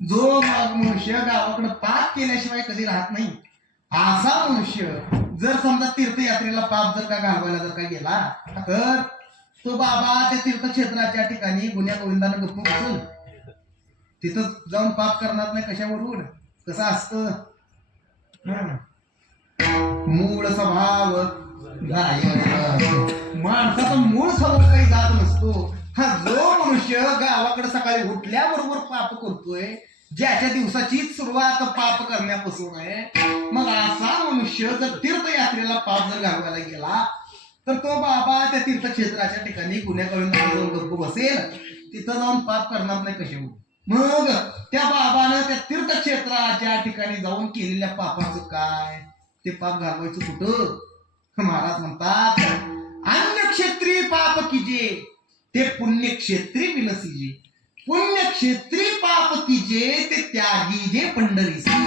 जो मनुष्य गावाकडे पाप केल्याशिवाय कधी राहत नाही, असा मनुष्य जर समजा तीर्थयात्रेला पाप जर का घालवायला जर का गेला तर तो बाबा त्या तीर्थक्षेत्राच्या ठिकाणी गुन्ह्या गोविंदानं गप्प बसल, तिथं जाऊन पाप करणार नाही. कशावरून? कसं असतं, मूळ स्वभाव माणसाचा मूळ स्वभाव काही जात नसतो. हा जो मनुष्य गावाकडे सकाळी उठल्याबरोबर पाप करतोय, ज्याच्या दिवसाचीच सुरुवात पाप करण्यापासून आहे, मग असा मनुष्य जर तीर्थयात्रेला पाप जर घालवायला गेला तर तो बाबा त्या तीर्थक्षेत्राच्या ठिकाणी गुन्ह्या गोविंदाला जाऊन गप्प बसेल, तिथं जाऊन पाप करणार नाही. कशावरून? मग त्या बाबानं त्या तीर्थक्षेत्राच्या ठिकाणी जाऊन केलेल्या पापाचं काय? ते पाप घालवायचं कुठं? महाराज म्हणतात, अन्य क्षेत्री पाप कीजे ते पुण्यक्षेत्री विनसीजे, पुण्यक्षेत्री पाप कीजे ते त्यागी जे पंढरीसी.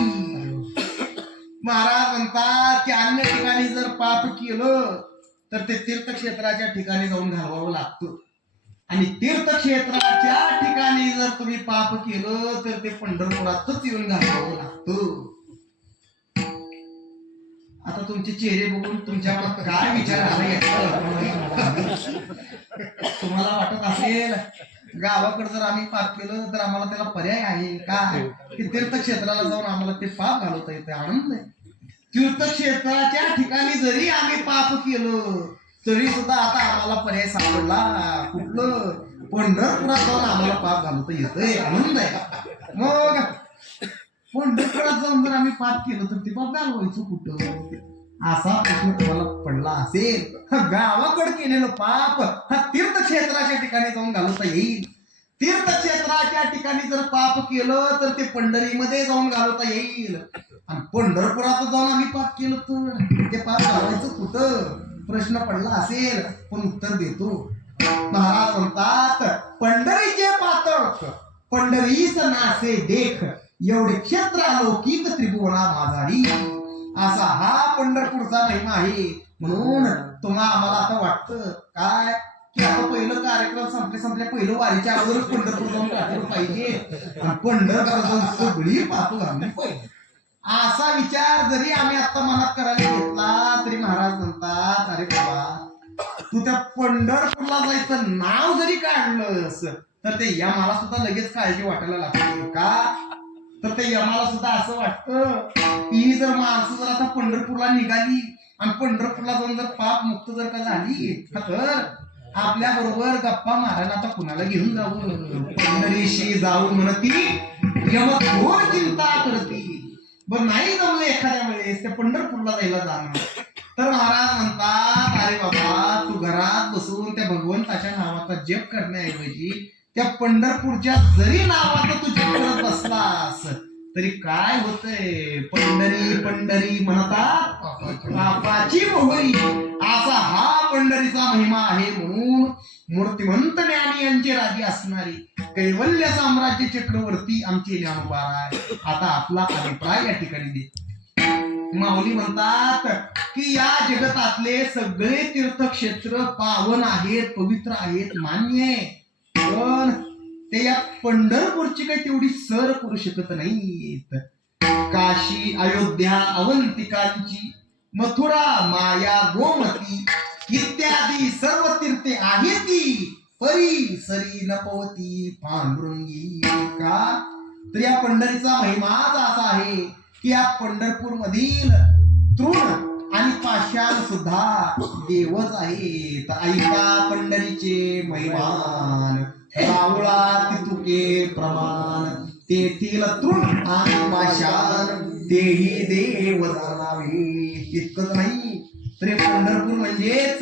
महाराज म्हणतात की अन्य ठिकाणी जर पाप केलं तर ते तीर्थक्षेत्राच्या ठिकाणी जाऊन घालवावं लागतं, आणि तीर्थक्षेत्राच्या ठिकाणी जर तुम्ही पाप केलं तर ते पंढरपुरातच येऊन घालवावं लागतं. आता तुमचे चेहरे बघून तुमच्या काय विचार आले? तुम्हाला वाटत असेल गावाकडे जर आम्ही पाप केलं तर आम्हाला त्याला पर्याय आहे का? की तीर्थक्षेत्राला जाऊन आम्हाला ते पाप घालवता येते. आनंद आहे. तीर्थक्षेत्राच्या ठिकाणी जरी आम्ही पाप केलं तरी सुद्धा आता आम्हाला पर्याय सापडला. कुठलं? पंढरपुरात जाऊन आम्हाला पाप घालवता येतंय. आनंद आहे. मग पंढरपुरात जाऊन जर आम्ही पाप केलं तर ते पाप घालवायचं कुठं? असा प्रश्न तुम्हाला पडला असेल. गावाकडे केलेलं पाप हा तीर्थक्षेत्राच्या ठिकाणी जाऊन घालवता येईल. तीर्थक्षेत्राच्या ठिकाणी जर पाप केलं तर ते पंढरीमध्ये जाऊन घालवता येईल. आणि पंढरपुरात जाऊन आम्ही पाप केलं तर ते पाप घालवायचं कुठं? प्रश्न पडला असेल, पण उत्तर देतो. महाराज म्हणतात, पंढरीचे पातळ पंढरीस नासे देख, एवढे क्षेत्र अलौकिक त्रिभुवना माझारी. असा हा पंढरपूरचा महिमा आहे. म्हणून तुम्हाला आम्हाला आता वाटतं काय की आता पहिलं कार्यक्रम संपल्या पहिलं वारीच्या अगोदरच पंढरपूर जाऊन टाकलं पाहिजे, पंढरपूर जाऊन सगळी पाप घालली पाहिजे, असा विचार जरी आम्ही आता मनात करायला घेतला तरी महाराज म्हणतात, अरे बाबा तू त्या पंढरपूरला जायचं नाव जरी काढलंस तर ते यमाला सुद्धा लगेच काळजी वाटायला लागते. का? तर ते यमाला सुद्धा असं वाटतं की जर माणसं जर आता पंढरपूरला निघाली आणि पंढरपूरला जाऊन जर पाप मुक्त जर का झाली तर आपल्या बरोबर गप्पा मारायला आता कुणाला घेऊन जाऊ? पंढरीशी जाऊन म्हणती यम थोर चिंता करती. बरं नाही जमलं एखाद्या वेळेस त्या पंढरपूरला जायला जाणं तर महाराज म्हणतात, अरे बाबा तू घरात बसून त्या भगवंताच्या नावाचा जप करण्याऐवजी त्या पंढरपूरच्या जरी नावाचं तू जप करत बसलास तरी काय होतंय? पंढरी पंढरी म्हणतात पापाची मोहरी. असा हा पंढरीचा महिमा आहे. म्हणून मूर्तिमंत ज्ञानी यांचे राजे असणारे कैवल्य साम्राज्य चक्रवर्ती आमचे ज्ञानोबा आहे. आता आपला अभिप्राय या ठिकाणी दे. माऊली म्हणतात की या जगतातले सगळे तीर्थक्षेत्र पावन आहेत, पवित्र आहेत, मान्य आहे. पण ते या पंढरपूरची काही तेवढी सर करू शकत नाहीत. काशी, अयोध्या, अवंतिकांची, मथुरा, माया, गोमती इत्यादी सर्व तीर्थे आहेत ती परी सरी नपवती पांडुरंगी. का तर या पंढरीचा महिमा असा आहे की या पंढरपूर मधील तृण आणि पाषाण सुद्धा देवच आहेत. ऐका पंढरीचे महिमान, रावळा तितुके प्रमाण. तेथील तृण आणि पाषाण तेही देव जाणावे. इतकंच नाही तर पंढरपूर म्हणजेच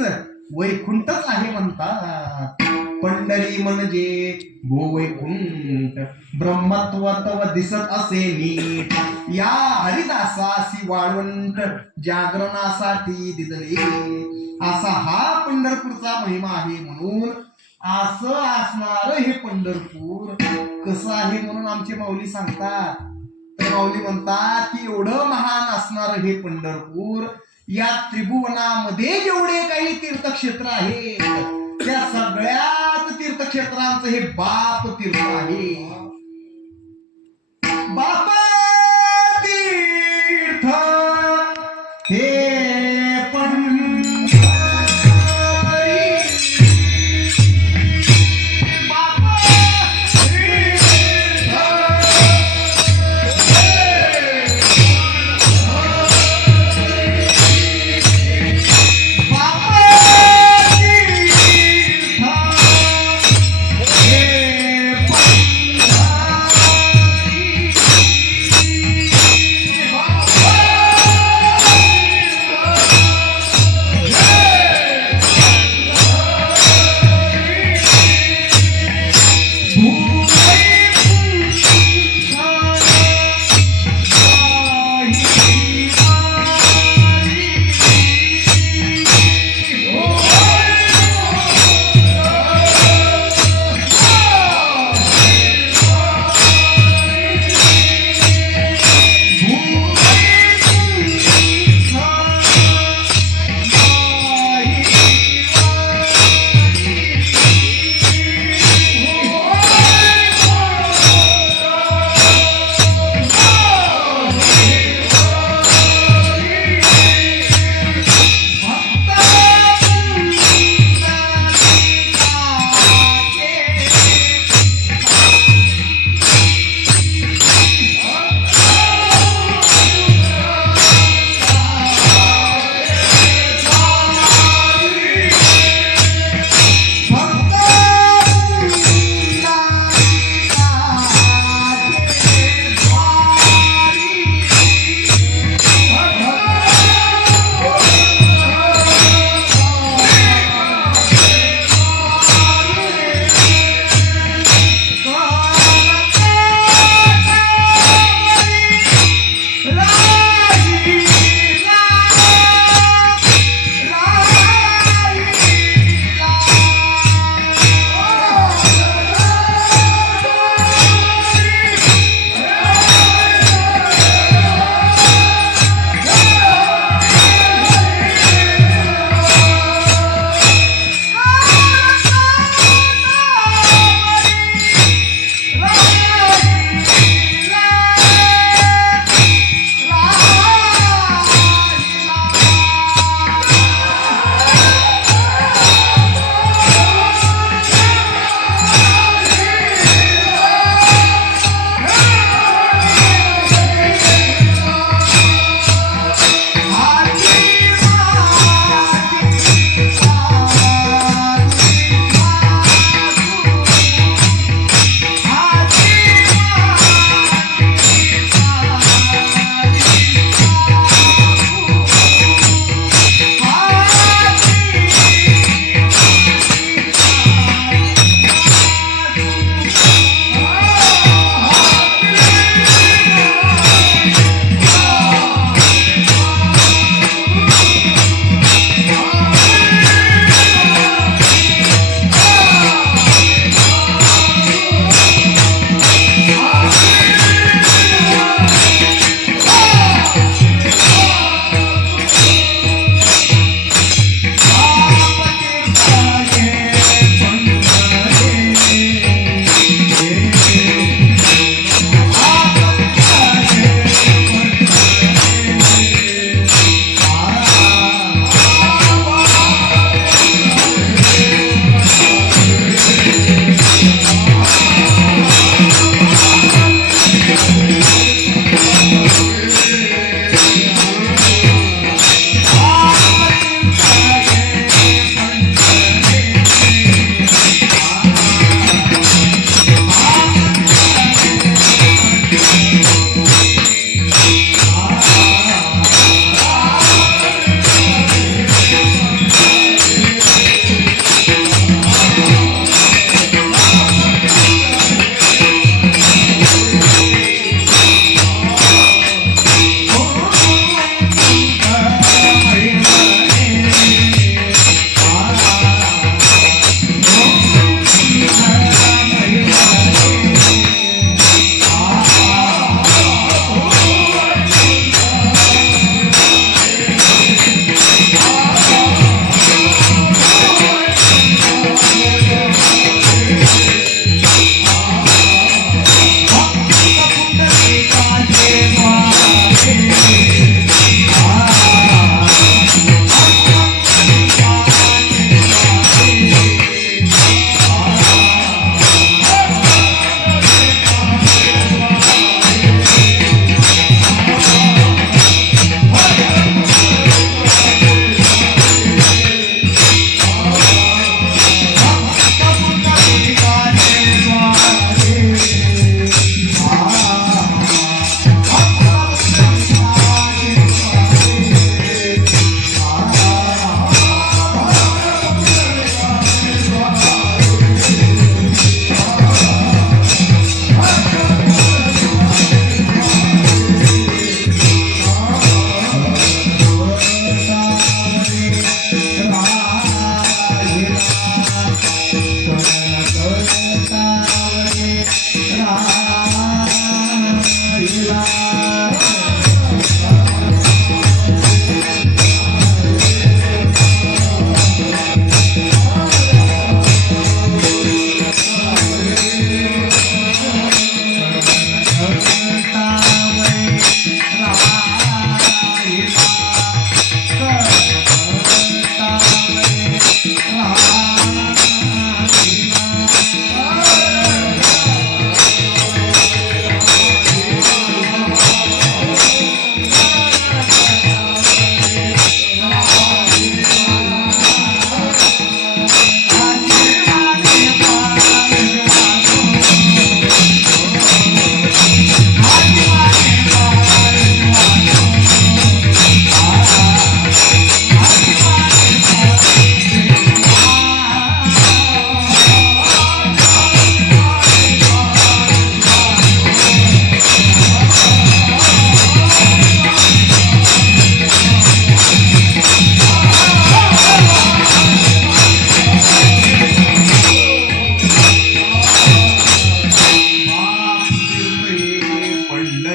वैकुंठच आहे म्हणतात. पंढरी म्हणजे गोवैकुंठ. ब्रह्मत्व तव दिसत असे नीट. या हरिदासासी वाळवंट जागरणासाठी दिदले. असा हा पंढरपूरचा महिमा आहे. म्हणून असं असणार हे पंढरपूर कसं आहे म्हणून आमचे माऊली सांगतात. तर माऊली म्हणतात की एवढं महान असणार हे पंढरपूर या त्रिभुवनामध्ये जेवढे काही तीर्थक्षेत्र आहेत त्या सगळ्यात तीर्थक्षेत्रांचं हे बाप तीर्थ आहे. बाप तीर्थ हे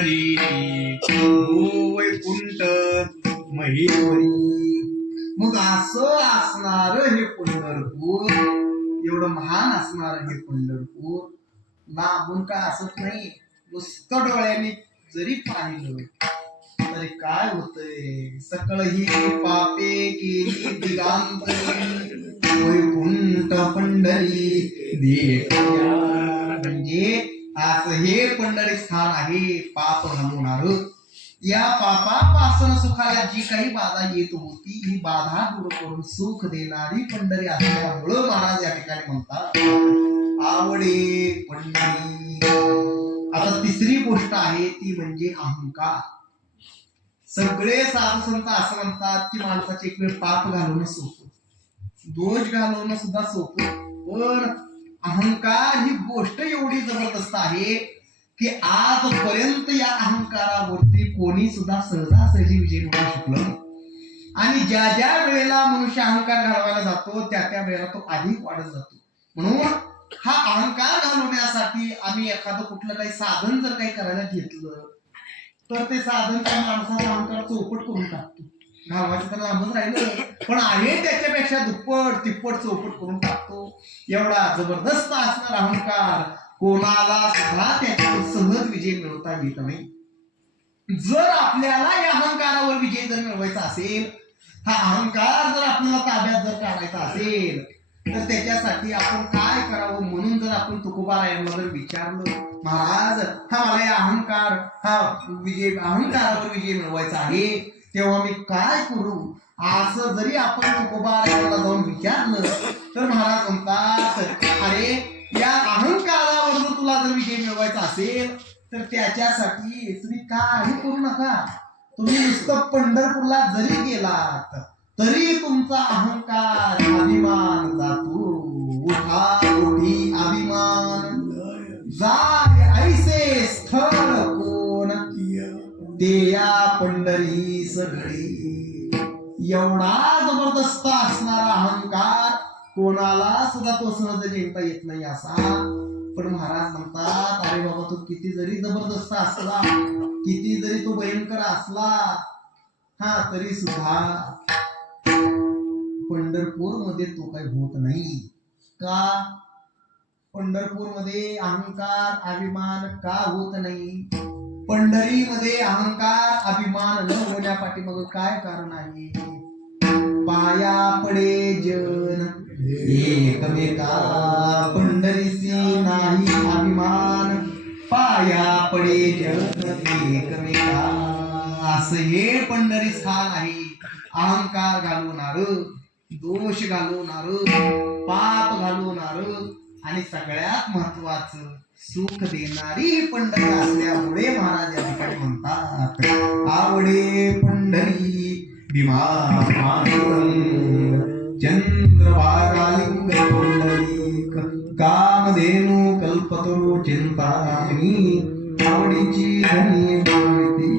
पंढरी ओ वैकुंठ महेश्वरी. मग असं असणार हे पंढरपूर, एवढं महान असणार हे पंढरपूर लांबून काय असत नाही. नुसतं डोळ्यांनी जरी पाहिलं तरी काय होतंय, सकळ ही पापे केली दिगांतरी वैकुंठ पंढरी देखया. म्हणजे असं हे पंढरी स्थान आहे पाप घालवणार. या पापापासून सुखाला जी काही बाधा येत होती ही बाधा दूर करून सुख देणारी पंढरी असल्यामुळं महाराज या ठिकाणी म्हणतात आवडे पंढरी. आता तिसरी गोष्ट आहे ती म्हणजे अहंकार. सगळे साधू संत असं म्हणतात की माणसाचे एक वेळ पाप घालवणं सोपं, दोष घालवणं सुद्धा सोपं, पण अहंकार ही गोष्ट एवढी जबरदस्त आहे की आजपर्यंत या अहंकारावरती कोणी सुद्धा सहजासहजी विजय मिळवू शकलं नाही. आणि ज्या ज्या वेळेला मनुष्य अहंकार घालवायला जातो त्या त्या वेळेला तो अधिक वाढत जातो. म्हणून हा अहंकार घालवण्यासाठी आम्ही एखादं कुठलं काही साधन जर काही करायला घेतलं तर ते साधन त्या माणसाचा अहंकार चौपट करून टाकतो. घालवायचं तर लांबच राहिलं पण आहे त्याच्यापेक्षा दुप्पट तिप्पट चौपट करून टाकतो. एवढा जबरदस्त असणार अहंकार कोणाला सुद्धा त्याच्यावर सहज विजय मिळवता येत नाही. जर आपल्याला या अहंकारावर विजय जर मिळवायचा असेल, हा अहंकार जर आपल्याला ताब्यात जर काढायचा असेल तर त्याच्यासाठी आपण काय करावं म्हणून जर आपण तुकोबारायांना जर विचारलं महाराज हा मला या अहंकारावर विजय मिळवायचा आहे तेव्हा मी काय करू, असं जरी आपण तुकोबारायांना जाऊन विचारलं तर महाराज म्हणतात अरे या अहंकारावर जर तुला जर विजय मिळवायचा असेल तर त्याच्यासाठी तुम्ही काही करू नका. तुम्ही नुसतं पंढरपूरला जरी गेलात तरी तुमचा अहंकार अभिमान जातो. उठा उठी अभिमान जाय ऐसे स्थळ कोण ते या पंढरी सगळी. एवढा जबरदस्त असणारा अहंकार कोणाला सुद्धा तो सहज जिंकता येत नाही असा. पण महाराज म्हणतात अरे बाबा तो किती जरी जबरदस्त असला, किती जरी तो भयंकर असला, हा तरी सुद्धा पंढरपूर मध्ये तो काही होत नाही. का पंढरपूर मध्ये अहंकार अभिमान का होत नाही? पंढरीमध्ये अहंकार अभिमान न होण्यापाठी मग काय कारण आहे? पाया पडे जन एकमेका पंढरीसी नाही अभिमान, पाया पडे जन एकमेका. असं हे पंढरी स्थान आहे. अहंकार घालवणार, दोष घालवणार, पाप घालवणार आणि सगळ्यात महत्वाचं सुख देणारी पंढरी असल्यामुळे महाराज या ठिकाणी म्हणतात आवडे पंढरी भीमा चंद्रभागालिंग पुंडलीक कामधेनु कल्पतरू चिंतामणी आवडीची धनी बोलती.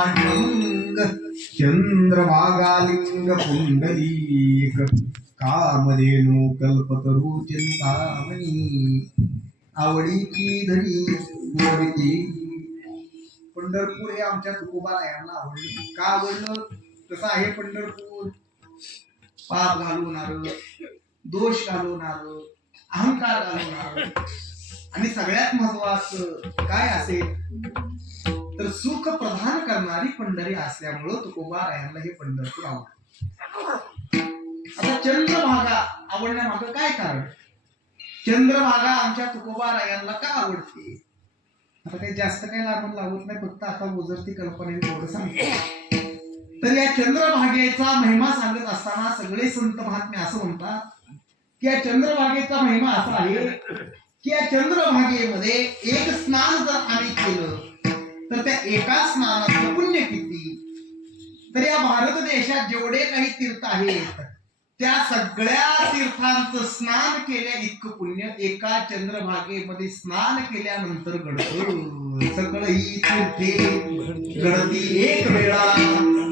पांडुरंग चंद्रभागालिंग पुंडलीक कामधेनु कल्पतरू चिंतामणी आवडीची धरी गोविती. पंढरपूर हे आमच्या तुकोबारायांना आवडलं. का आवडलं? कसं आहे पंढरपूर? पाप घालवणार, दोष घालवणार, अहंकार घालवणार आणि सगळ्यात महत्वाचं काय असेल तर सुख प्रदान करणारी पंढरी असल्यामुळं तुकोबारायांना हे पंढरपूर आवडलं. आता चंद्रभागा आवडण्यामागं काय कारण? चंद्रभागा आमच्या तुकोबारायांना का आवडते? आता काही जास्त काही लागून लावत नाही, फक्त आता ओझरती कल्पनेने थोडं सांगतो. तर या चंद्रभागेचा महिमा सांगत असताना सगळे संत महात्मे असं म्हणतात की या चंद्रभागेचा महिमा असा आहे की या चंद्रभागेमध्ये एक स्नान जर आम्ही केलं तर त्या एका स्नानाचं पुण्य किती? तर या भारत देशात जेवढे काही तीर्थ आहेत त्या सगळ्या तीर्थांचं स्नान केल्या इतकं पुण्य एका चंद्रभागेमध्ये स्नान केल्यानंतर घडतं. सगळी तीर्थे घडती एक वेळा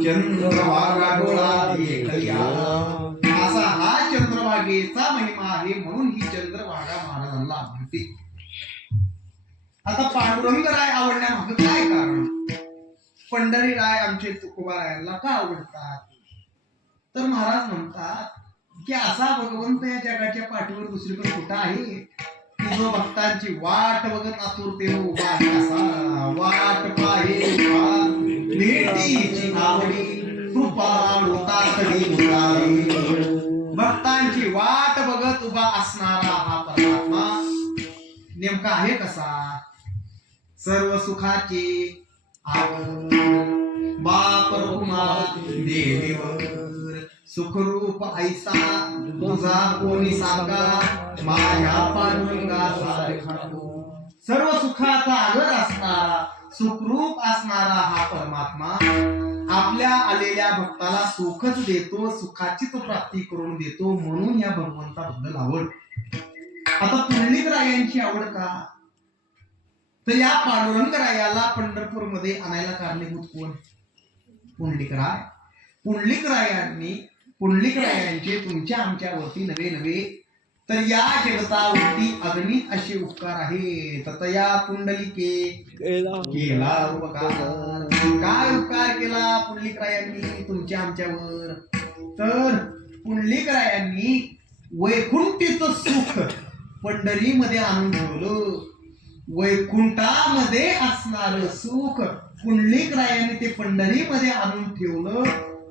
चंद्रभागा डोळा एकया. असा हा चंद्रभागेचा महिमा आहे, म्हणून ही चंद्रभागा महाराजांना आवडते. आता पांडुरंगराय आवडण्यामागं काय कारण? पंढरीराय आमचे तुकोबारायांना का आवडतात? तर महाराज म्हणतात की असा भगवंत या जगाच्या पाठीवर दुसरीकडे कुठं आहे की जो भक्तांची वाट बघत आतुरतेने उभा आहे. असा वाट पाहे भेटीची आवडी कृपाळू तातडी उतारी. भक्तांची वाट बघत उभा असणारा हा परमात्मा नेमका आहे कसा? सर्व सुखाचे बाप रघुमा देवीवर सुखरूप ऐसा तुझा कोणी सांगा माझ्या पांडुरंगा सारखा. सर्व सुखाचा आगर असणारा सुखरूप असणारा हा परमात्मा आपल्या आलेल्या भक्ताला सुखच देतो, सुखाचीच प्राप्ती करून देतो, म्हणून या भगवंताबद्दल आवड. आता पुंडलिकरायांची आवड का? तर या पांडुरंगरायाला पंढरपूर मध्ये आणायला कारणीभूत कोण? पुंडलिकराय. पुंडलिकरायांचे तुमच्या आमच्यावरती नवे नवे तर या जगतावरती अगणित असे उपकार आहेत. तया पुंडलिके केला उपकार. काय उपकार केला पुंडलिकरायांनी तुमच्या आमच्यावर? तर पुंडलिकरायांनी वैकुंठीचं सुख पंढरीमध्ये आणून ठेवलं. वैकुंठामध्ये असणार सुख पुंडलिकरायांनी ते पंढरीमध्ये आणून ठेवलं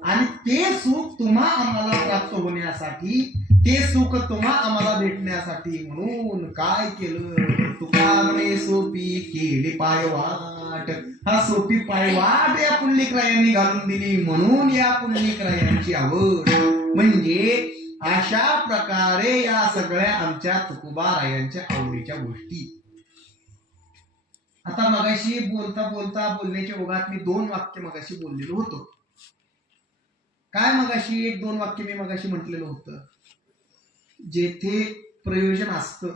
आणि ते सुख तुम्हा आम्हाला प्राप्त होण्यासाठी, ते सुख तुम्हा आम्हाला भेटण्यासाठी म्हणून काय केलं? तुका म्हणे सोपी केली पायवाट. हा सोपी पायवाट या पुंडलिकरायांनी घालून दिली, म्हणून या पुंडलिकरायांची आवड. म्हणजे अशा प्रकारे या सगळ्या आमच्या तुकोबारायांच्या आवडीच्या गोष्टी. आता मगाशी बोलण्याच्या ओघात मी 2 वाक्य मगाशी बोललेलो होतो. काय मगाशी 1-2 वाक्य मी मगाशी म्हटलेलं होतं? जेथे प्रयोजन असतं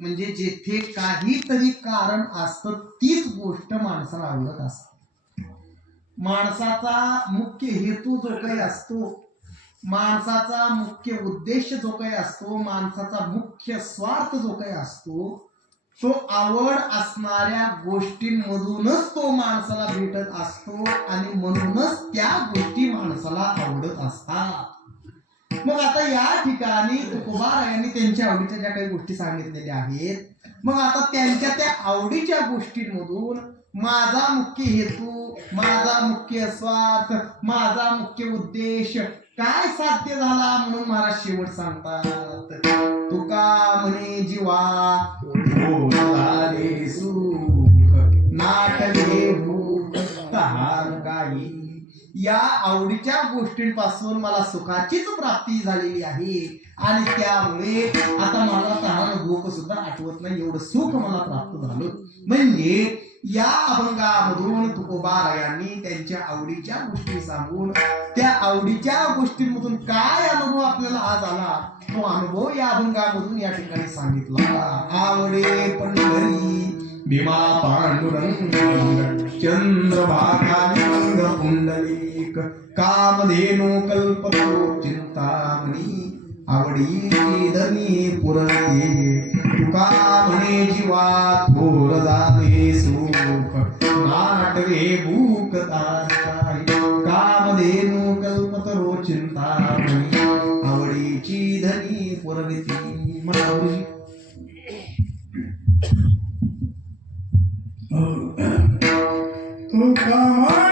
म्हणजे जेथे काहीतरी कारण असतं तीच गोष्ट माणसाला आवडत असते. माणसाचा मुख्य हेतू जो काही असतो, माणसाचा मुख्य उद्देश जो काही असतो, माणसाचा मुख्य स्वार्थ जो काही असतो, तो आवड असणाऱ्या गोष्टींमधूनच तो माणसाला भेटत असतो आणि म्हणूनच त्या गोष्टी माणसाला आवडत असतात. मग आता या ठिकाणी तुकोबारायांनी त्यांच्या आवडीच्या ज्या काही गोष्टी सांगितलेल्या आहेत, मग आता त्यांच्या त्या आवडीच्या गोष्टींमधून माझा मुख्य हेतू, माझा मुख्य स्वार्थ, माझा मुख्य उद्देश काय साध्य झाला म्हणून महाराज शेवट सांगतात. तुका म्हणे जीवा झाले सुख नाटले भूक तहान काही. या आवडीच्या गोष्टींपासून मला सुखाचीच प्राप्ती झालेली आहे आणि त्यामुळे आता मला तहान भूक सुद्धा आठवत नाही, एवढं सुख मला प्राप्त झालं. म्हणजे या अभंगामधून तुकोबारायांनी त्यांच्या आवडीच्या गोष्टी सांगून त्या आवडीच्या गोष्टींमधून काय अनुभव आपल्याला आज आला तो अनुभव या अभंगामधून या ठिकाणी सांगितला. आवडे पंढरी भीमा पांडुरंग चंद्रभागालिंग पुंडलिक कामधेनु कल्पतरू चिंतामणी आवडी धनी पुरते तुका म्हणे जीवा थोर झाले सुख नाटवे भूक तारकाय कामधेनु कल्पतरू चिंतामणी आवडीची धनी पुरविती मनावरी तू कामा